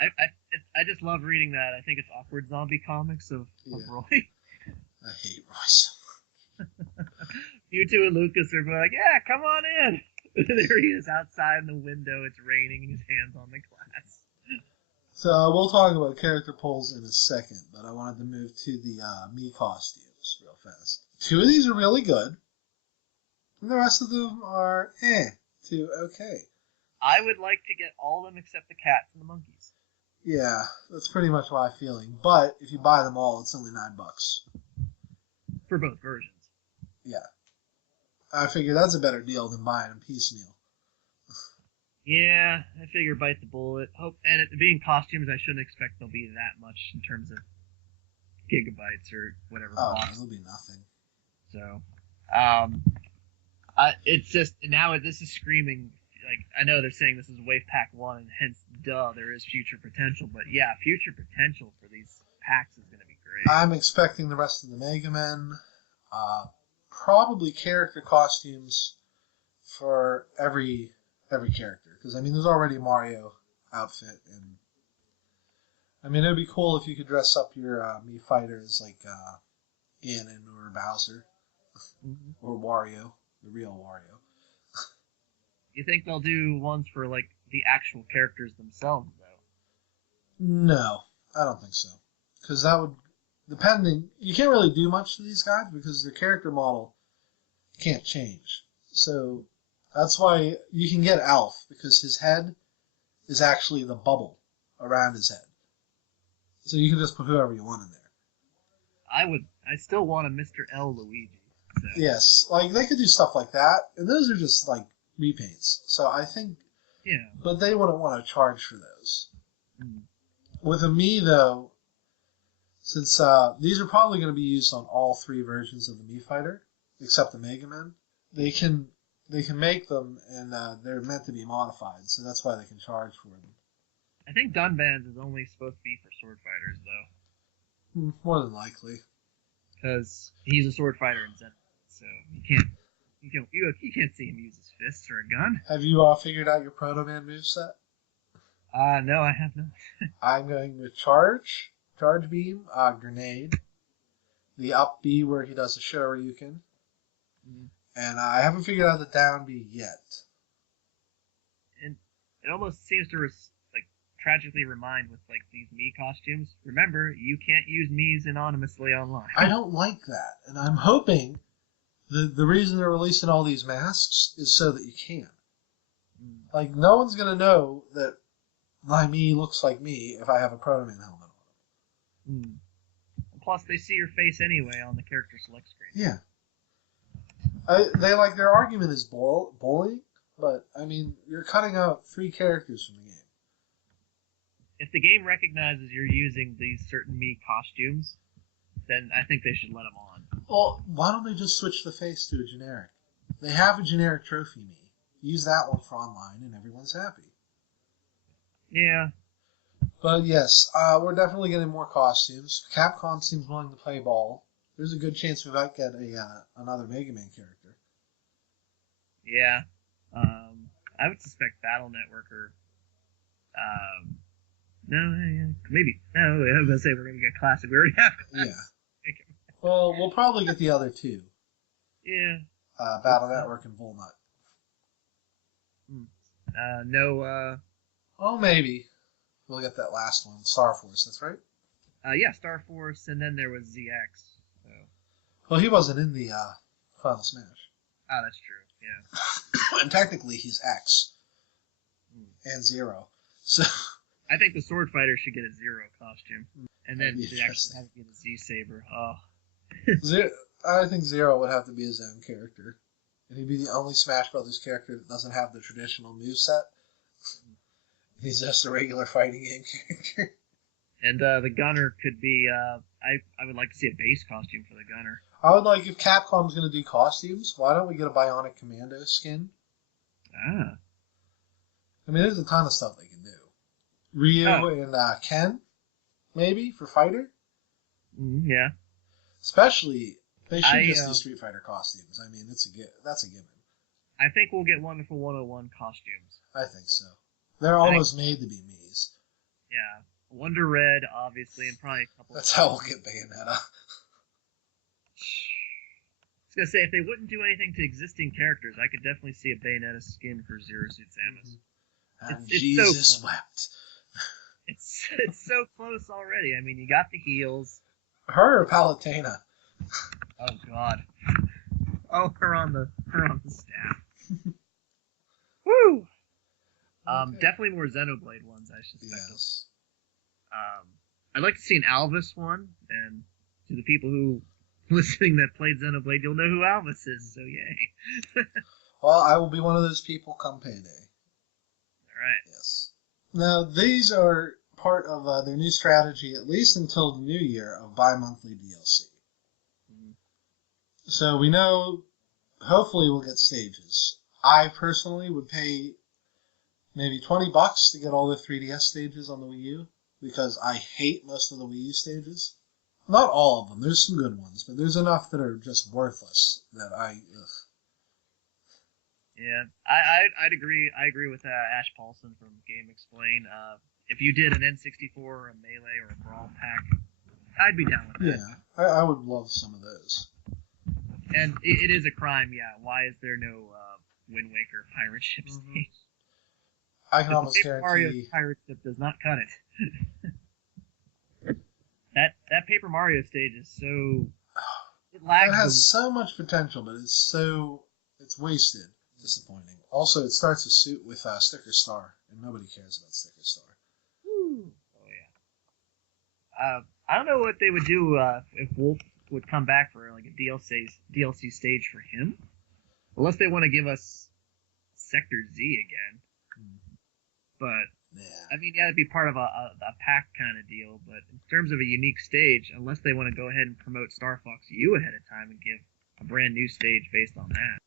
I just love reading that. I think it's awkward zombie comics of Roy. I hate Roy so much. You two and Lucas are like, yeah, come on in. There he is outside in the window. It's raining and his hand's on the glass. So we'll talk about character polls in a second, but I wanted to move to the Mii costumes real fast. 2 of these are really good, and the rest of them are to okay. I would like to get all of them except the cats and the monkeys. Yeah, that's pretty much my feeling. But if you buy them all, it's only $9 for both versions. Yeah, I figure that's a better deal than buying them piecemeal. Yeah, I figure bite the bullet. And it being costumes, I shouldn't expect they'll be that much in terms of gigabytes or whatever. Oh, it'll be nothing. So, it's just now this is screaming. Like, I know they're saying this is Wave Pack 1, and hence, there is future potential. But yeah, future potential for these packs is going to be great. I'm expecting the rest of the Mega Men, probably character costumes for every character. Because, I mean, there's already a Mario outfit, and I mean, it would be cool if you could dress up your Mii fighters like Ganon or Bowser, or Wario, the real Wario. You think they'll do ones for, like, the actual characters themselves, though? No, I don't think so. Because that would, you can't really do much to these guys because their character model can't change. So that's why you can get Alf, because his head is actually the bubble around his head. So you can just put whoever you want in there. I still want a Mr. L Luigi. So. Yes, like, they could do stuff like that, and those are just, like, repaints. So I think... Yeah. But they wouldn't want to charge for those. With a Mii, though, since these are probably going to be used on all 3 versions of the Mii Fighter, except the Mega Man, they can make them, and they're meant to be modified, so that's why they can charge for them. I think Dunban's is only supposed to be for sword fighters, though. More than likely. Because he's a sword fighter in Zen, so you can't see him use his fists or a gun. Have you figured out your Proto Man moveset? No, I have not. I'm going with Charge Beam, Grenade, the Up B where he does the Shoryuken, and I haven't figured out the Down B yet. And it almost seems to tragically remind with like these Mii costumes. Remember, you can't use Mii's anonymously online. I don't like that, and I'm hoping the reason they're releasing all these masks is so that you can. Like, no one's going to know that my me looks like me if I have a Proto Man helmet on. Mm. Plus, they see your face anyway on the character select screen. Yeah. Their argument is bullying, but, I mean, you're cutting out 3 characters from the game. If the game recognizes you're using these certain me costumes, then I think they should let them on. Well, why don't they just switch the face to a generic? They have a generic trophy me. Use that one for online, and everyone's happy. Yeah. But yes, we're definitely getting more costumes. Capcom seems willing to play ball. There's a good chance we might get another Mega Man character. Yeah. I would suspect Battle Network or... no, maybe. No, I was going to say we're going to get Classic. We already have Classic. Yeah. Well, we'll probably get the other 2. Yeah. Battle Network and Volnut. No, Oh, maybe. We'll get that last one, Star Force, that's right? yeah, Star Force, and then there was ZX. So. Well, he wasn't in the Final Smash. Oh, that's true, yeah. And technically, he's X. And 0. So... I think the Sword Fighter should get a 0 costume. And then That'd be should actually have to get a Z-Saber. Oh. I think 0 would have to be his own character. And he'd be the only Smash Brothers character that doesn't have the traditional moveset. He's just a regular fighting game character. And the Gunner could be... I would like to see a base costume for the Gunner. I would like, if Capcom's going to do costumes, why don't we get a Bionic Commando skin? Ah. I mean, there's a ton of stuff they can do. Ryu and Ken, maybe, for Fighter? Yeah. Especially, they should just do Street Fighter costumes. I mean, that's a given. I think we'll get Wonderful 101 costumes. I think so. They're almost made to be me's. Yeah. Wonder Red, obviously, and probably a couple... That's how we'll get Bayonetta. I was going to say, if they wouldn't do anything to existing characters, I could definitely see a Bayonetta skin for Zero Suit Samus. And It's Jesus so wept. It's so close already. I mean, you got the heels. Her or Palutena? Oh God. Oh, her on the staff. Woo. Okay. Definitely more Xenoblade ones, I suspect. Yes. I'd like to see an Alvis one, and to the people who listening that played Xenoblade, you'll know who Alvis is. So yay. Well, I will be one of those people come payday. All right. Yes. Now, these are part of their new strategy, at least until the new year, of bi-monthly DLC. Mm-hmm. So we know, hopefully we'll get stages. I personally would pay maybe $20 to get all the 3DS stages on the Wii U, because I hate most of the Wii U stages. Not all of them. There's some good ones, but there's enough that are just worthless that ugh. Yeah, I'd agree. I agree with Ash Paulson from Game Explain. If you did an N64 or a Melee or a Brawl pack, I'd be down with that. Yeah, I would love some of those. And it is a crime, yeah. Why is there no Wind Waker pirate ship stage? I can almost Paper Mario guarantee... pirate ship does not cut it. that Paper Mario stage is so... It lags. It has so much potential, but it's wasted. Disappointing. Also, it starts with Sticker Star, and nobody cares about Sticker Star. Woo. Oh yeah. I don't know what they would do if Wolf would come back for like a DLC stage for him, unless they want to give us Sector Z again. But yeah. I mean, yeah, it'd be part of a pack kind of deal. But in terms of a unique stage, unless they want to go ahead and promote Star Fox U ahead of time and give a brand new stage based on that.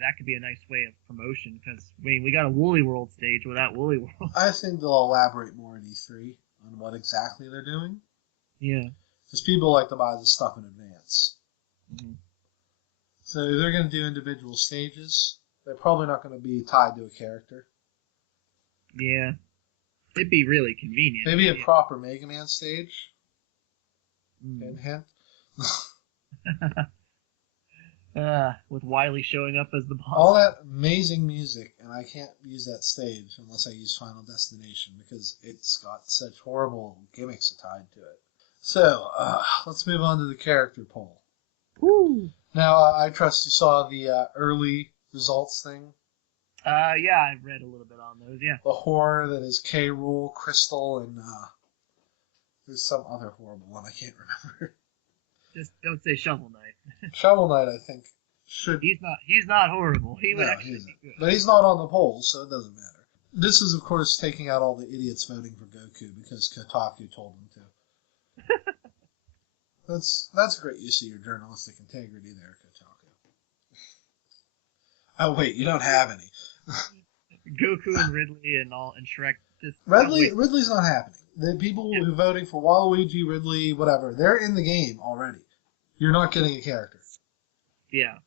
That could be a nice way of promotion, because I mean, we got a Woolly World stage without Woolly World. I think they'll elaborate more at E3 on what exactly they're doing. Yeah. Because people like to buy this stuff in advance. Mm-hmm. So if they're going to do individual stages, they're probably not going to be tied to a character. Yeah. It'd be really convenient. Maybe a proper Mega Man stage. Hint. With Wily showing up as the boss. All that amazing music, and I can't use that stage unless I use Final Destination, because it's got such horrible gimmicks tied to it. So, let's move on to the character poll. Woo! Now, I trust you saw the early results thing. Yeah, I read a little bit on those. Yeah. The horror that is K. Rool, Crystal, and there's some other horrible one I can't remember. Just don't say Shovel Knight. Shovel Knight, I think, should. He's not horrible. He would No, actually he be isn't. good. But he's not on the poll, so it doesn't matter. This is, of course, taking out all the idiots voting for Goku because Kotaku told them to. That's a great use of your journalistic integrity there, Kotaku. Oh wait, you don't have any. Goku and Ridley and Shrek. Ridley's not happening. The people who are voting for Waluigi, Ridley, whatever, they're in the game already. You're not getting a character. Yeah.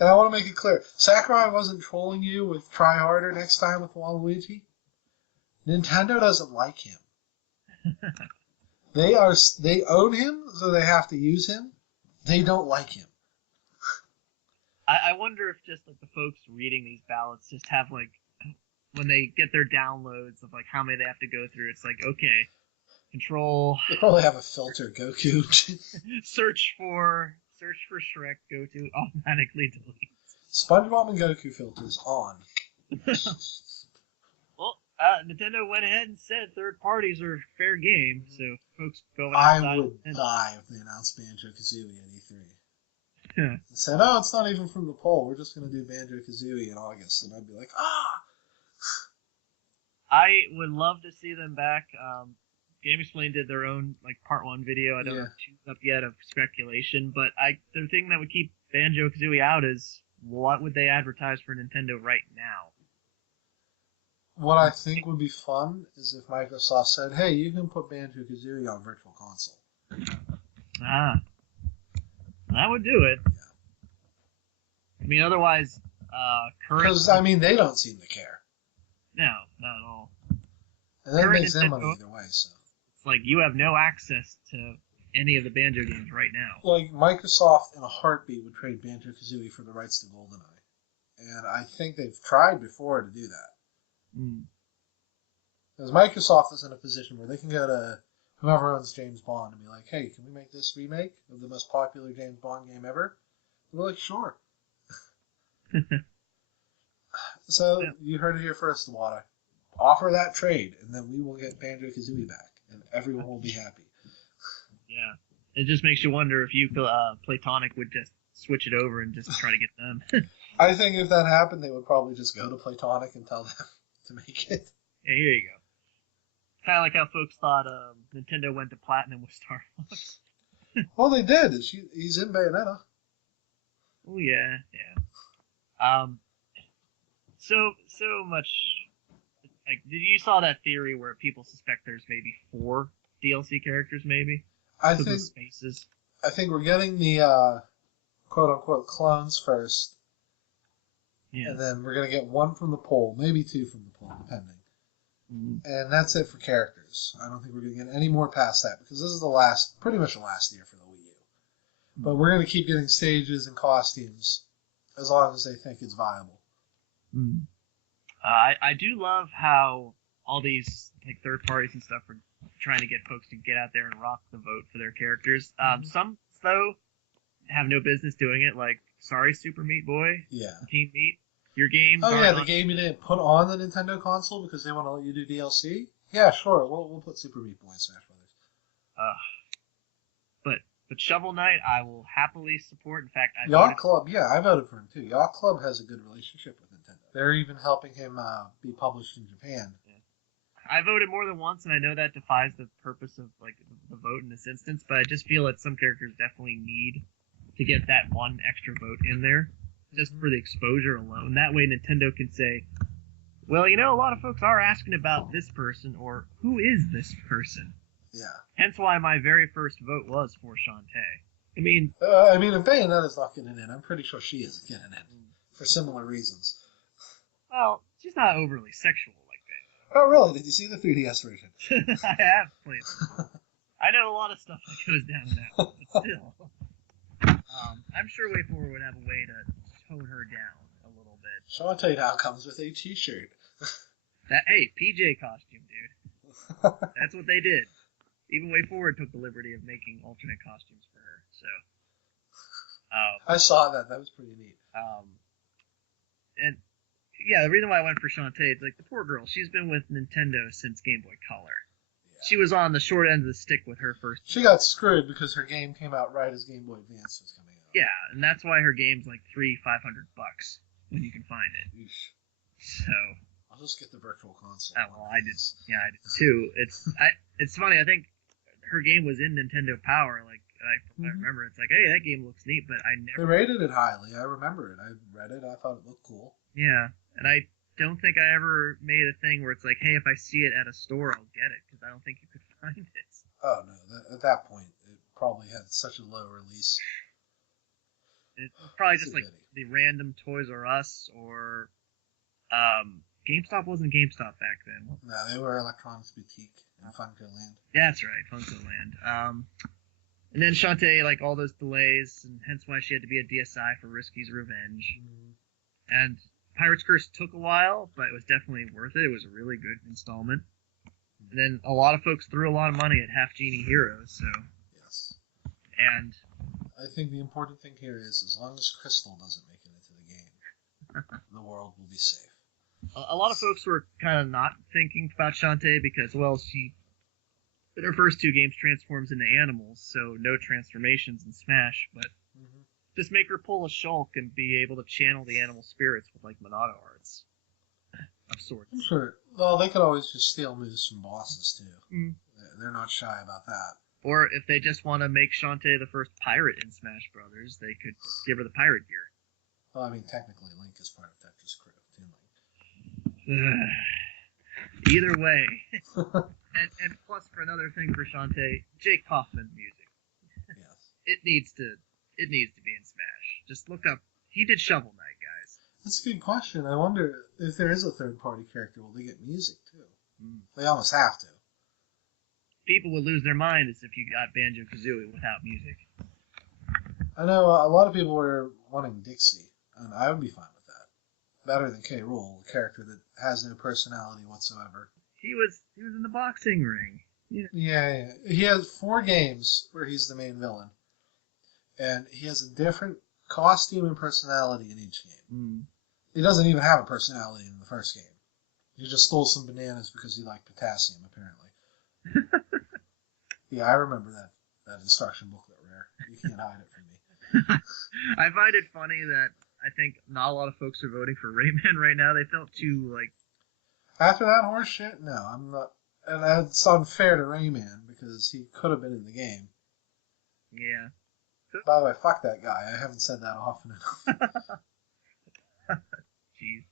And I want to make it clear, Sakurai wasn't trolling you with try harder next time with Waluigi. Nintendo doesn't like him. They own him, so they have to use him. They don't like him. I wonder if just like the folks reading these ballots just have like when they get their downloads of like how many they have to go through, it's like, okay, control. They probably have a filter, Goku. search for Shrek, go to automatically delete. SpongeBob and Goku filters on. Well, Nintendo went ahead and said third parties are fair game, so folks going I outside. would die if they announced Banjo-Kazooie at E3. Yeah. And said, oh, it's not even from the poll. We're just going to do Banjo-Kazooie in August. And I'd be like, ah! I would love to see them back. Game Explain did their own like part 1 video. I don't have two up yet of speculation, but the thing that would keep Banjo-Kazooie out is what would they advertise for Nintendo right now? What I think would be fun is if Microsoft said, hey, you can put Banjo-Kazooie on Virtual Console. Ah. That would do it. Yeah. I mean, otherwise, Because, I mean, they don't seem to care. No, not at all. And that makes them money either way, so. It's like you have no access to any of the Banjo games right now. Like, Microsoft in a heartbeat would trade Banjo-Kazooie for the rights to GoldenEye. And I think they've tried before to do that. Because Microsoft is in a position where they can go to whoever owns James Bond and be like, hey, can we make this remake of the most popular James Bond game ever? And we're like, sure. So, you heard it here first, Wada. Offer that trade, and then we will get Banjo-Kazooie back, and everyone will be happy. Yeah. It just makes you wonder if Playtonic would just switch it over and just try to get them. I think if that happened, they would probably just go to Playtonic and tell them to make it. Yeah, here you go. Kind of like how folks thought Nintendo went to Platinum with Star Fox. Well, they did. He's in Bayonetta. Oh, yeah. So much. Like, did you saw that theory where people suspect there's maybe 4 DLC characters, maybe? I think we're getting the quote unquote clones first. Yeah. And then we're gonna get 1 from the poll, maybe 2 from the poll, depending. And that's it for characters. I don't think we're gonna get any more past that because this is pretty much the last year for the Wii U. But we're gonna keep getting stages and costumes as long as they think it's viable. I do love how all these like third parties and stuff are trying to get folks to get out there and rock the vote for their characters. Some though have no business doing it. Like, sorry, Super Meat Boy, Team Meat, your game. Oh yeah, the game you didn't put on the Nintendo console because they want to let you do DLC. Yeah, sure, we'll put Super Meat Boy in Smash Brothers. But Shovel Knight, I will happily support. In fact, Yacht Club, I voted for him too. Yacht Club has a good relationship with Nintendo. They're even helping him be published in Japan. Yeah. I voted more than once, and I know that defies the purpose of like the vote in this instance. But I just feel that some characters definitely need to get that 1 extra vote in there, just for the exposure alone. That way, Nintendo can say, "Well, you know, a lot of folks are asking about this person, or who is this person." Yeah. Hence why my very first vote was for Shantae. I mean, if Bayonetta's not getting in, I'm pretty sure she isn't getting in for similar reasons. Well, she's not overly sexual like that. Oh, really? Did you see the 3DS version? I have played it. I know a lot of stuff that goes down in that, but still. I'm sure WayForward would have a way to tone her down a little bit. Shantae now comes with a t-shirt. Hey, PJ costume, dude. That's what they did. Even WayForward took the liberty of making alternate costumes for her. So, I saw that. That was pretty neat. And yeah, the reason why I went for Shantae, it's like the poor girl. She's been with Nintendo since Game Boy Color. Yeah. She was on the short end of the stick with her first. She got screwed because her game came out right as Game Boy Advance was coming out. Yeah, and that's why her game's like $500 when you can find it. Eesh. So. I'll just get the Virtual Console. Oh, well, I did. Yeah, I did too. It's funny. I think her game was in Nintendo Power. Like I remember, it's like, hey, that game looks neat, but I never. They rated it highly. I remember it. I read it. I thought it looked cool. Yeah, and I don't think I ever made a thing where it's like, hey, if I see it at a store, I'll get it, because I don't think you could find it. Oh no! At that point, it probably had such a low release. It's probably just like the random Toys R Us or GameStop wasn't GameStop back then. No, they were Electronics Boutique in Funko Land. Yeah, that's right, Funko Land. And then Shantae, like all those delays, and hence why she had to be a DSI for Risky's Revenge. And Pirate's Curse took a while, but it was definitely worth it. It was a really good installment. And then a lot of folks threw a lot of money at Half Genie Heroes, so. Yes. And I think the important thing here is, as long as Crystal doesn't make it into the game, the world will be safe. A lot of folks were kind of not thinking about Shantae because, well, she, in her first two games, transforms into animals, so no transformations in Smash, but just make her pull a Shulk and be able to channel the animal spirits with, like, Monado arts of sorts. I'm sure. Well, they could always just steal moves from bosses, too. They're not shy about that. Or if they just want to make Shantae the first pirate in Smash Brothers, they could give her the pirate gear. Well, I mean, technically, Link is part of Tetris crew, Toon Link. Either way. and plus, for another thing for Shantae, Jake Kaufman's music. Yes. It needs to be in Smash. Just look up. He did Shovel Knight, guys. That's a good question. I wonder if there is a third-party character, will they get music, too? They almost have to. People would lose their mind as if you got Banjo-Kazooie without music. I know a lot of people were wanting Dixie, and I would be fine with that. Better than K. Rool, a character that has no personality whatsoever. He was in the boxing ring. Yeah. He has 4 games where he's the main villain. And he has a different costume and personality in each game. He doesn't even have a personality in the first game. He just stole some bananas because he liked potassium, apparently. Yeah, I remember that instruction booklet, Rare. You can't hide it from me. I find it funny that I think not a lot of folks are voting for Rayman right now. They felt too, like... After that horse shit? No, I'm not... And it's unfair to Rayman, because he could have been in the game. Yeah. By the way, fuck that guy. I haven't said that often enough. Jeez.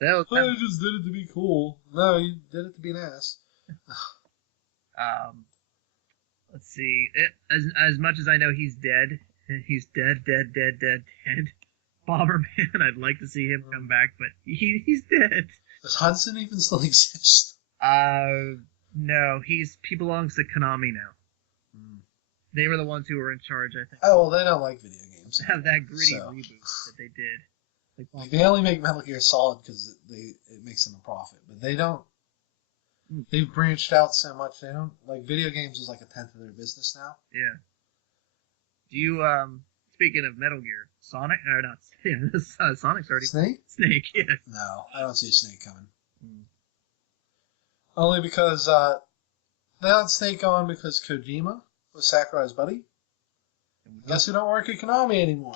I just did it to be cool. No, you did it to be an ass. Let's see. As much as I know he's dead. He's dead. Bomberman, I'd like to see him come back, but he's dead. Does Hudson even still exist? No. He belongs to Konami now. They were the ones who were in charge, I think. Oh, well, they don't like video games. Have that gritty reboot that they did. Like, they only make Metal Gear Solid because it makes them a profit, but they don't. They've branched out so much. They don't, like, video games is like a tenth of their business now. Yeah. Do you, speaking of Metal Gear, Sonic, or not, yeah, Sonic's already... Snake? Snake, yes. No, I don't see Snake coming. Only because, they had Snake on because Kojima was Sakurai's buddy. Guess who don't work at Konami anymore?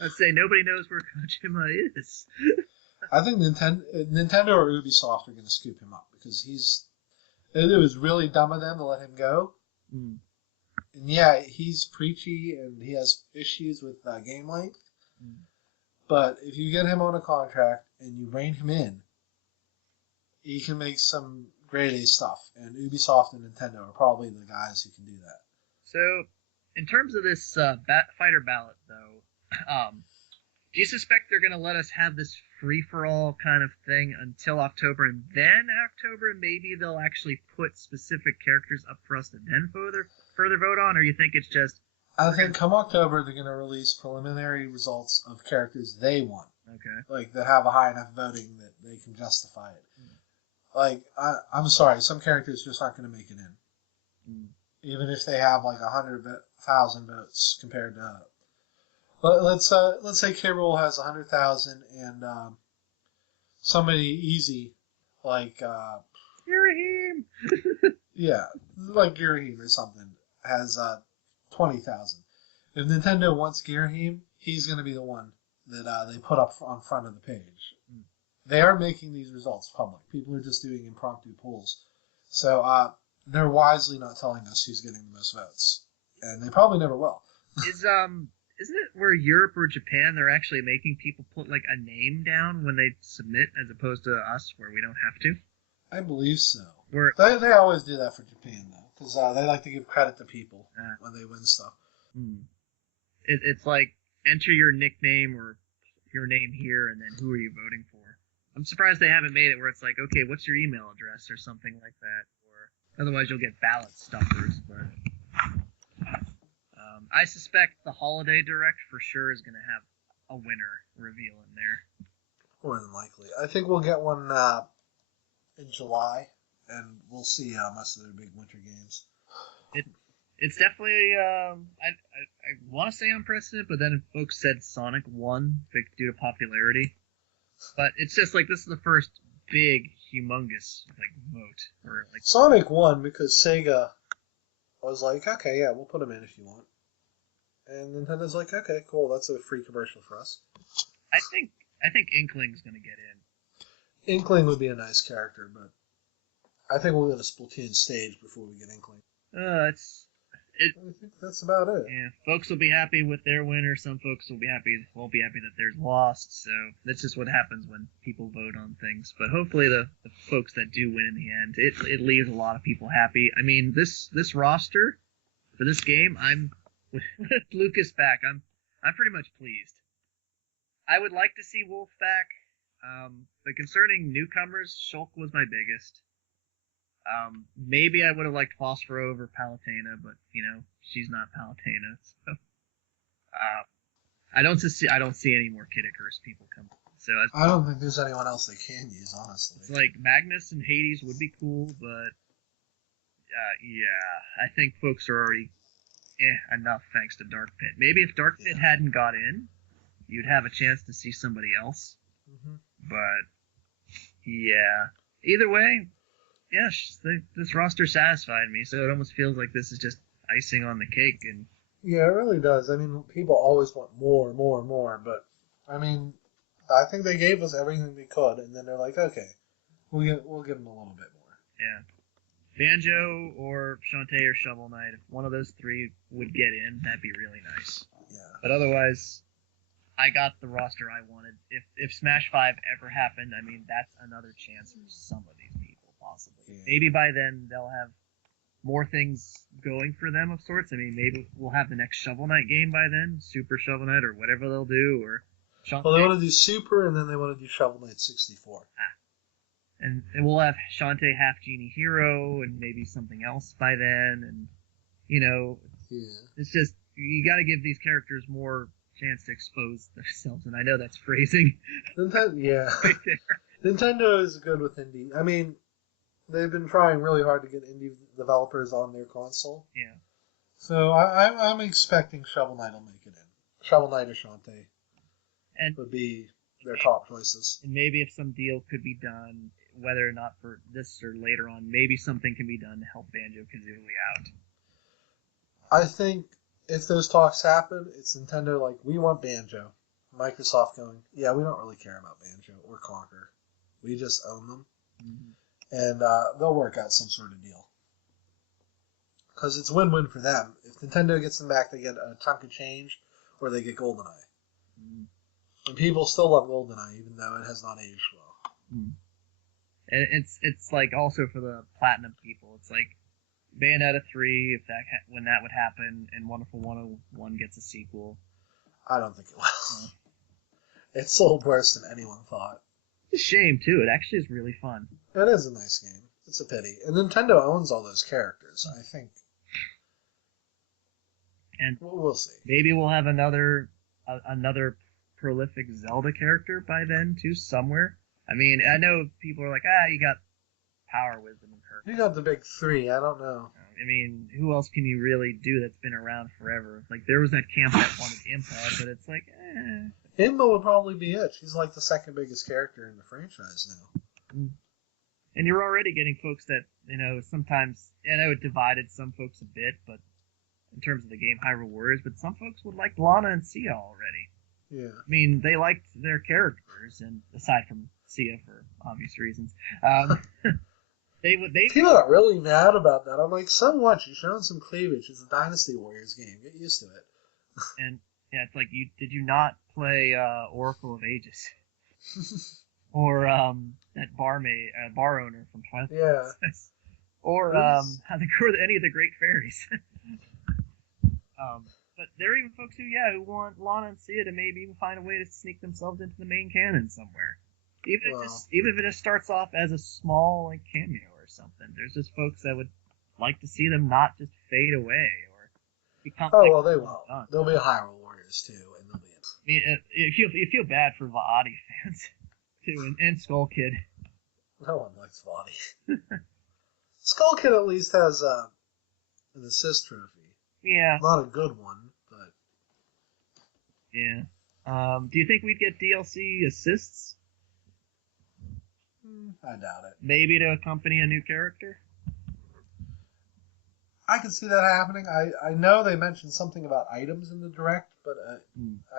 I'd say nobody knows where Kojima is. I think Nintendo or Ubisoft are going to scoop him up because it was really dumb of them to let him go. And yeah, he's preachy and he has issues with game length. But if you get him on a contract and you rein him in, he can make some grade A stuff. And Ubisoft and Nintendo are probably the guys who can do that. So, in terms of this fighter ballot, though, do you suspect they're going to let us have this free-for-all kind of thing until October, and then October maybe they'll actually put specific characters up for us to then further vote on, or you think it's just... I think come October they're going to release preliminary results of characters they want. Okay. Like, that have a high enough voting that they can justify it. Like, I'm sorry, some characters just aren't going to make it in. Even if they have like 100,000 votes compared to... let's say K. Rool has 100,000 and somebody easy like Raheem. yeah, like Girahim or something has 20,000. If Nintendo wants Girahim, he's going to be the one that they put up on front of the page. They are making these results public. People are just doing impromptu polls. So they're wisely not telling us who's getting the most votes. And they probably never will. Isn't it where Europe or Japan they're actually making people put like a name down when they submit as opposed to us where we don't have to? I believe so. Where They always do that for Japan, though, because they like to give credit to people when they win stuff. It's like enter your nickname or your name here, and then who are you voting for? I'm surprised they haven't made it where it's like, okay, what's your email address or something like that, or otherwise you'll get ballot stuffers. But I suspect the Holiday Direct for sure is going to have a winner reveal in there. More than likely. I think we'll get one in July, and we'll see most of their big winter games. It's definitely, I want to say unprecedented, but then folks said Sonic won due to popularity. But it's just like this is the first big, humongous vote. Or Sonic won because Sega was like, okay, yeah, we'll put him in if you want. And Nintendo's like, okay, cool, that's a free commercial for us. I think Inkling's going to get in. Inkling would be a nice character, but I think we'll get a Splatoon stage before we get Inkling. I think that's about it. Yeah, folks will be happy with their winner. Some folks won't be happy that theirs lost. So that's just what happens when people vote on things. But hopefully the folks that do win in the end, it leaves a lot of people happy. I mean, this roster for this game, I'm with Lucas back. I'm pretty much pleased. I would like to see Wolf back. But concerning newcomers, Shulk was my biggest. Maybe I would have liked Phosphor over Palutena, but she's not Palutena. So I don't see any more Kid Icarus people come. So I don't think there's anyone else they can use, honestly. It's like Magnus and Hades would be cool, but yeah, I think folks are already enough thanks to Dark Pit. Maybe if Dark Pit hadn't got in, you'd have a chance to see somebody else. Mm-hmm. But yeah, either way. Yeah, this roster satisfied me, so it almost feels like this is just icing on the cake. And yeah, it really does. I mean, people always want more and more and more, but I mean, I think they gave us everything they could, and then they're like, okay, we'll give them a little bit more. Yeah, Banjo or Shantae or Shovel Knight, if one of those three would get in, that'd be really nice. Yeah. But otherwise, I got the roster I wanted. If Smash 5 ever happened, I mean, that's another chance for some of these people. Possibly. Yeah. Maybe by then they'll have more things going for them of sorts. I mean, maybe we'll have the next Shovel Knight game by then, Super Shovel Knight or whatever they'll do. Or well, they want to do Super, and then they want to do Shovel Knight 64. And we'll have Shantae Half Genie Hero, and maybe something else by then. And It's just you got to give these characters more chance to expose themselves. And I know that's phrasing. Yeah. Right there. Nintendo is good with indie. I mean. They've been trying really hard to get indie developers on their console. Yeah. So I'm expecting Shovel Knight will make it in. Shovel Knight or Shantae would be their top choices. And maybe if some deal could be done, whether or not for this or later on, maybe something can be done to help Banjo-Kazooie out. I think if those talks happen, it's Nintendo like, we want Banjo. Microsoft going, yeah, we don't really care about Banjo or Conker. We just own them. Mm-hmm. And they'll work out some sort of deal. Because it's win-win for them. If Nintendo gets them back, they get a chunk of change, or they get GoldenEye. Mm. And people still love GoldenEye, even though it has not aged well. Mm. And it's like also for the Platinum people. It's like Bayonetta 3, when that would happen, and Wonderful 101 gets a sequel. I don't think it will. It sold worse than anyone thought. It's a shame, too. It actually is really fun. It is a nice game. It's a pity. And Nintendo owns all those characters, I think. And we'll see. Maybe we'll have another prolific Zelda character by then, too, somewhere. I mean, I know people are like, you got Power, Wisdom, and Kirk. You got the big three. I don't know. I mean, who else can you really do that's been around forever? Like, there was that camp that wanted Impa, but it's like, Himba would probably be it. She's like the second biggest character in the franchise now. And you're already getting folks that, sometimes, I know it divided some folks a bit, but in terms of the game Hyrule Warriors, but some folks would like Lana and Sia already. Yeah. I mean, they liked their characters, and aside from Sia for obvious reasons, People got really mad about that. I'm like, so what? You're showing some cleavage. It's a Dynasty Warriors game. Get used to it. And yeah, it's like, did you not play Oracle of Ages? Or that bar owner from Twilight Yeah. Princess? Or any of the Great Fairies. But there are even folks who want Lana and Sia to maybe even find a way to sneak themselves into the main canon somewhere. Even if it just starts off as a small cameo or something. There's just folks that would like to see them not just fade away or become. Oh well, they will. There'll be Hyrule Warriors too, and they'll be. I mean, you feel bad for Vaati fans too, and Skull Kid. No one likes Vaati. Skull Kid at least has an assist trophy. Yeah. Not a good one, but. Yeah. Do you think we'd get DLC assists? I doubt it. Maybe to accompany a new character? I can see that happening. I know they mentioned something about items in the Direct, but I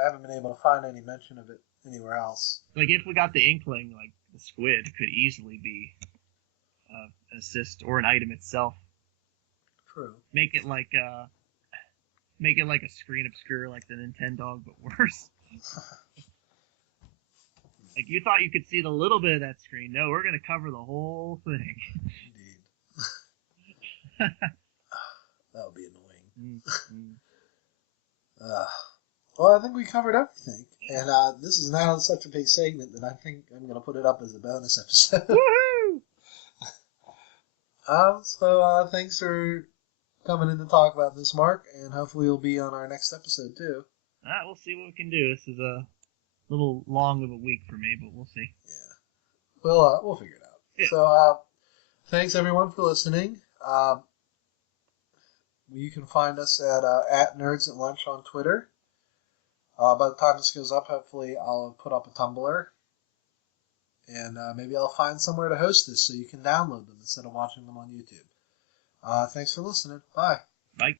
haven't been able to find any mention of it anywhere else. Like, if we got the Inkling, like, the squid could easily be an assist or an item itself. True. Make it like a screen obscure like the Nintendo, but worse. Like, you thought you could see the little bit of that screen. No, we're going to cover the whole thing. Indeed. That would be annoying. Well, I think we covered everything. And this is now such a big segment that I think I'm going to put it up as a bonus episode. Woohoo! So thanks for coming in to talk about this, Mark, and hopefully you'll be on our next episode, too. All right, we'll see what we can do. This is a little long of a week for me, but we'll see. Yeah. We'll figure it out. Yeah. So, thanks, everyone, for listening. You can find us at Nerds at Lunch on Twitter. By the time this goes up, hopefully I'll put up a Tumblr. And maybe I'll find somewhere to host this so you can download them instead of watching them on YouTube. Thanks for listening. Bye. Bye.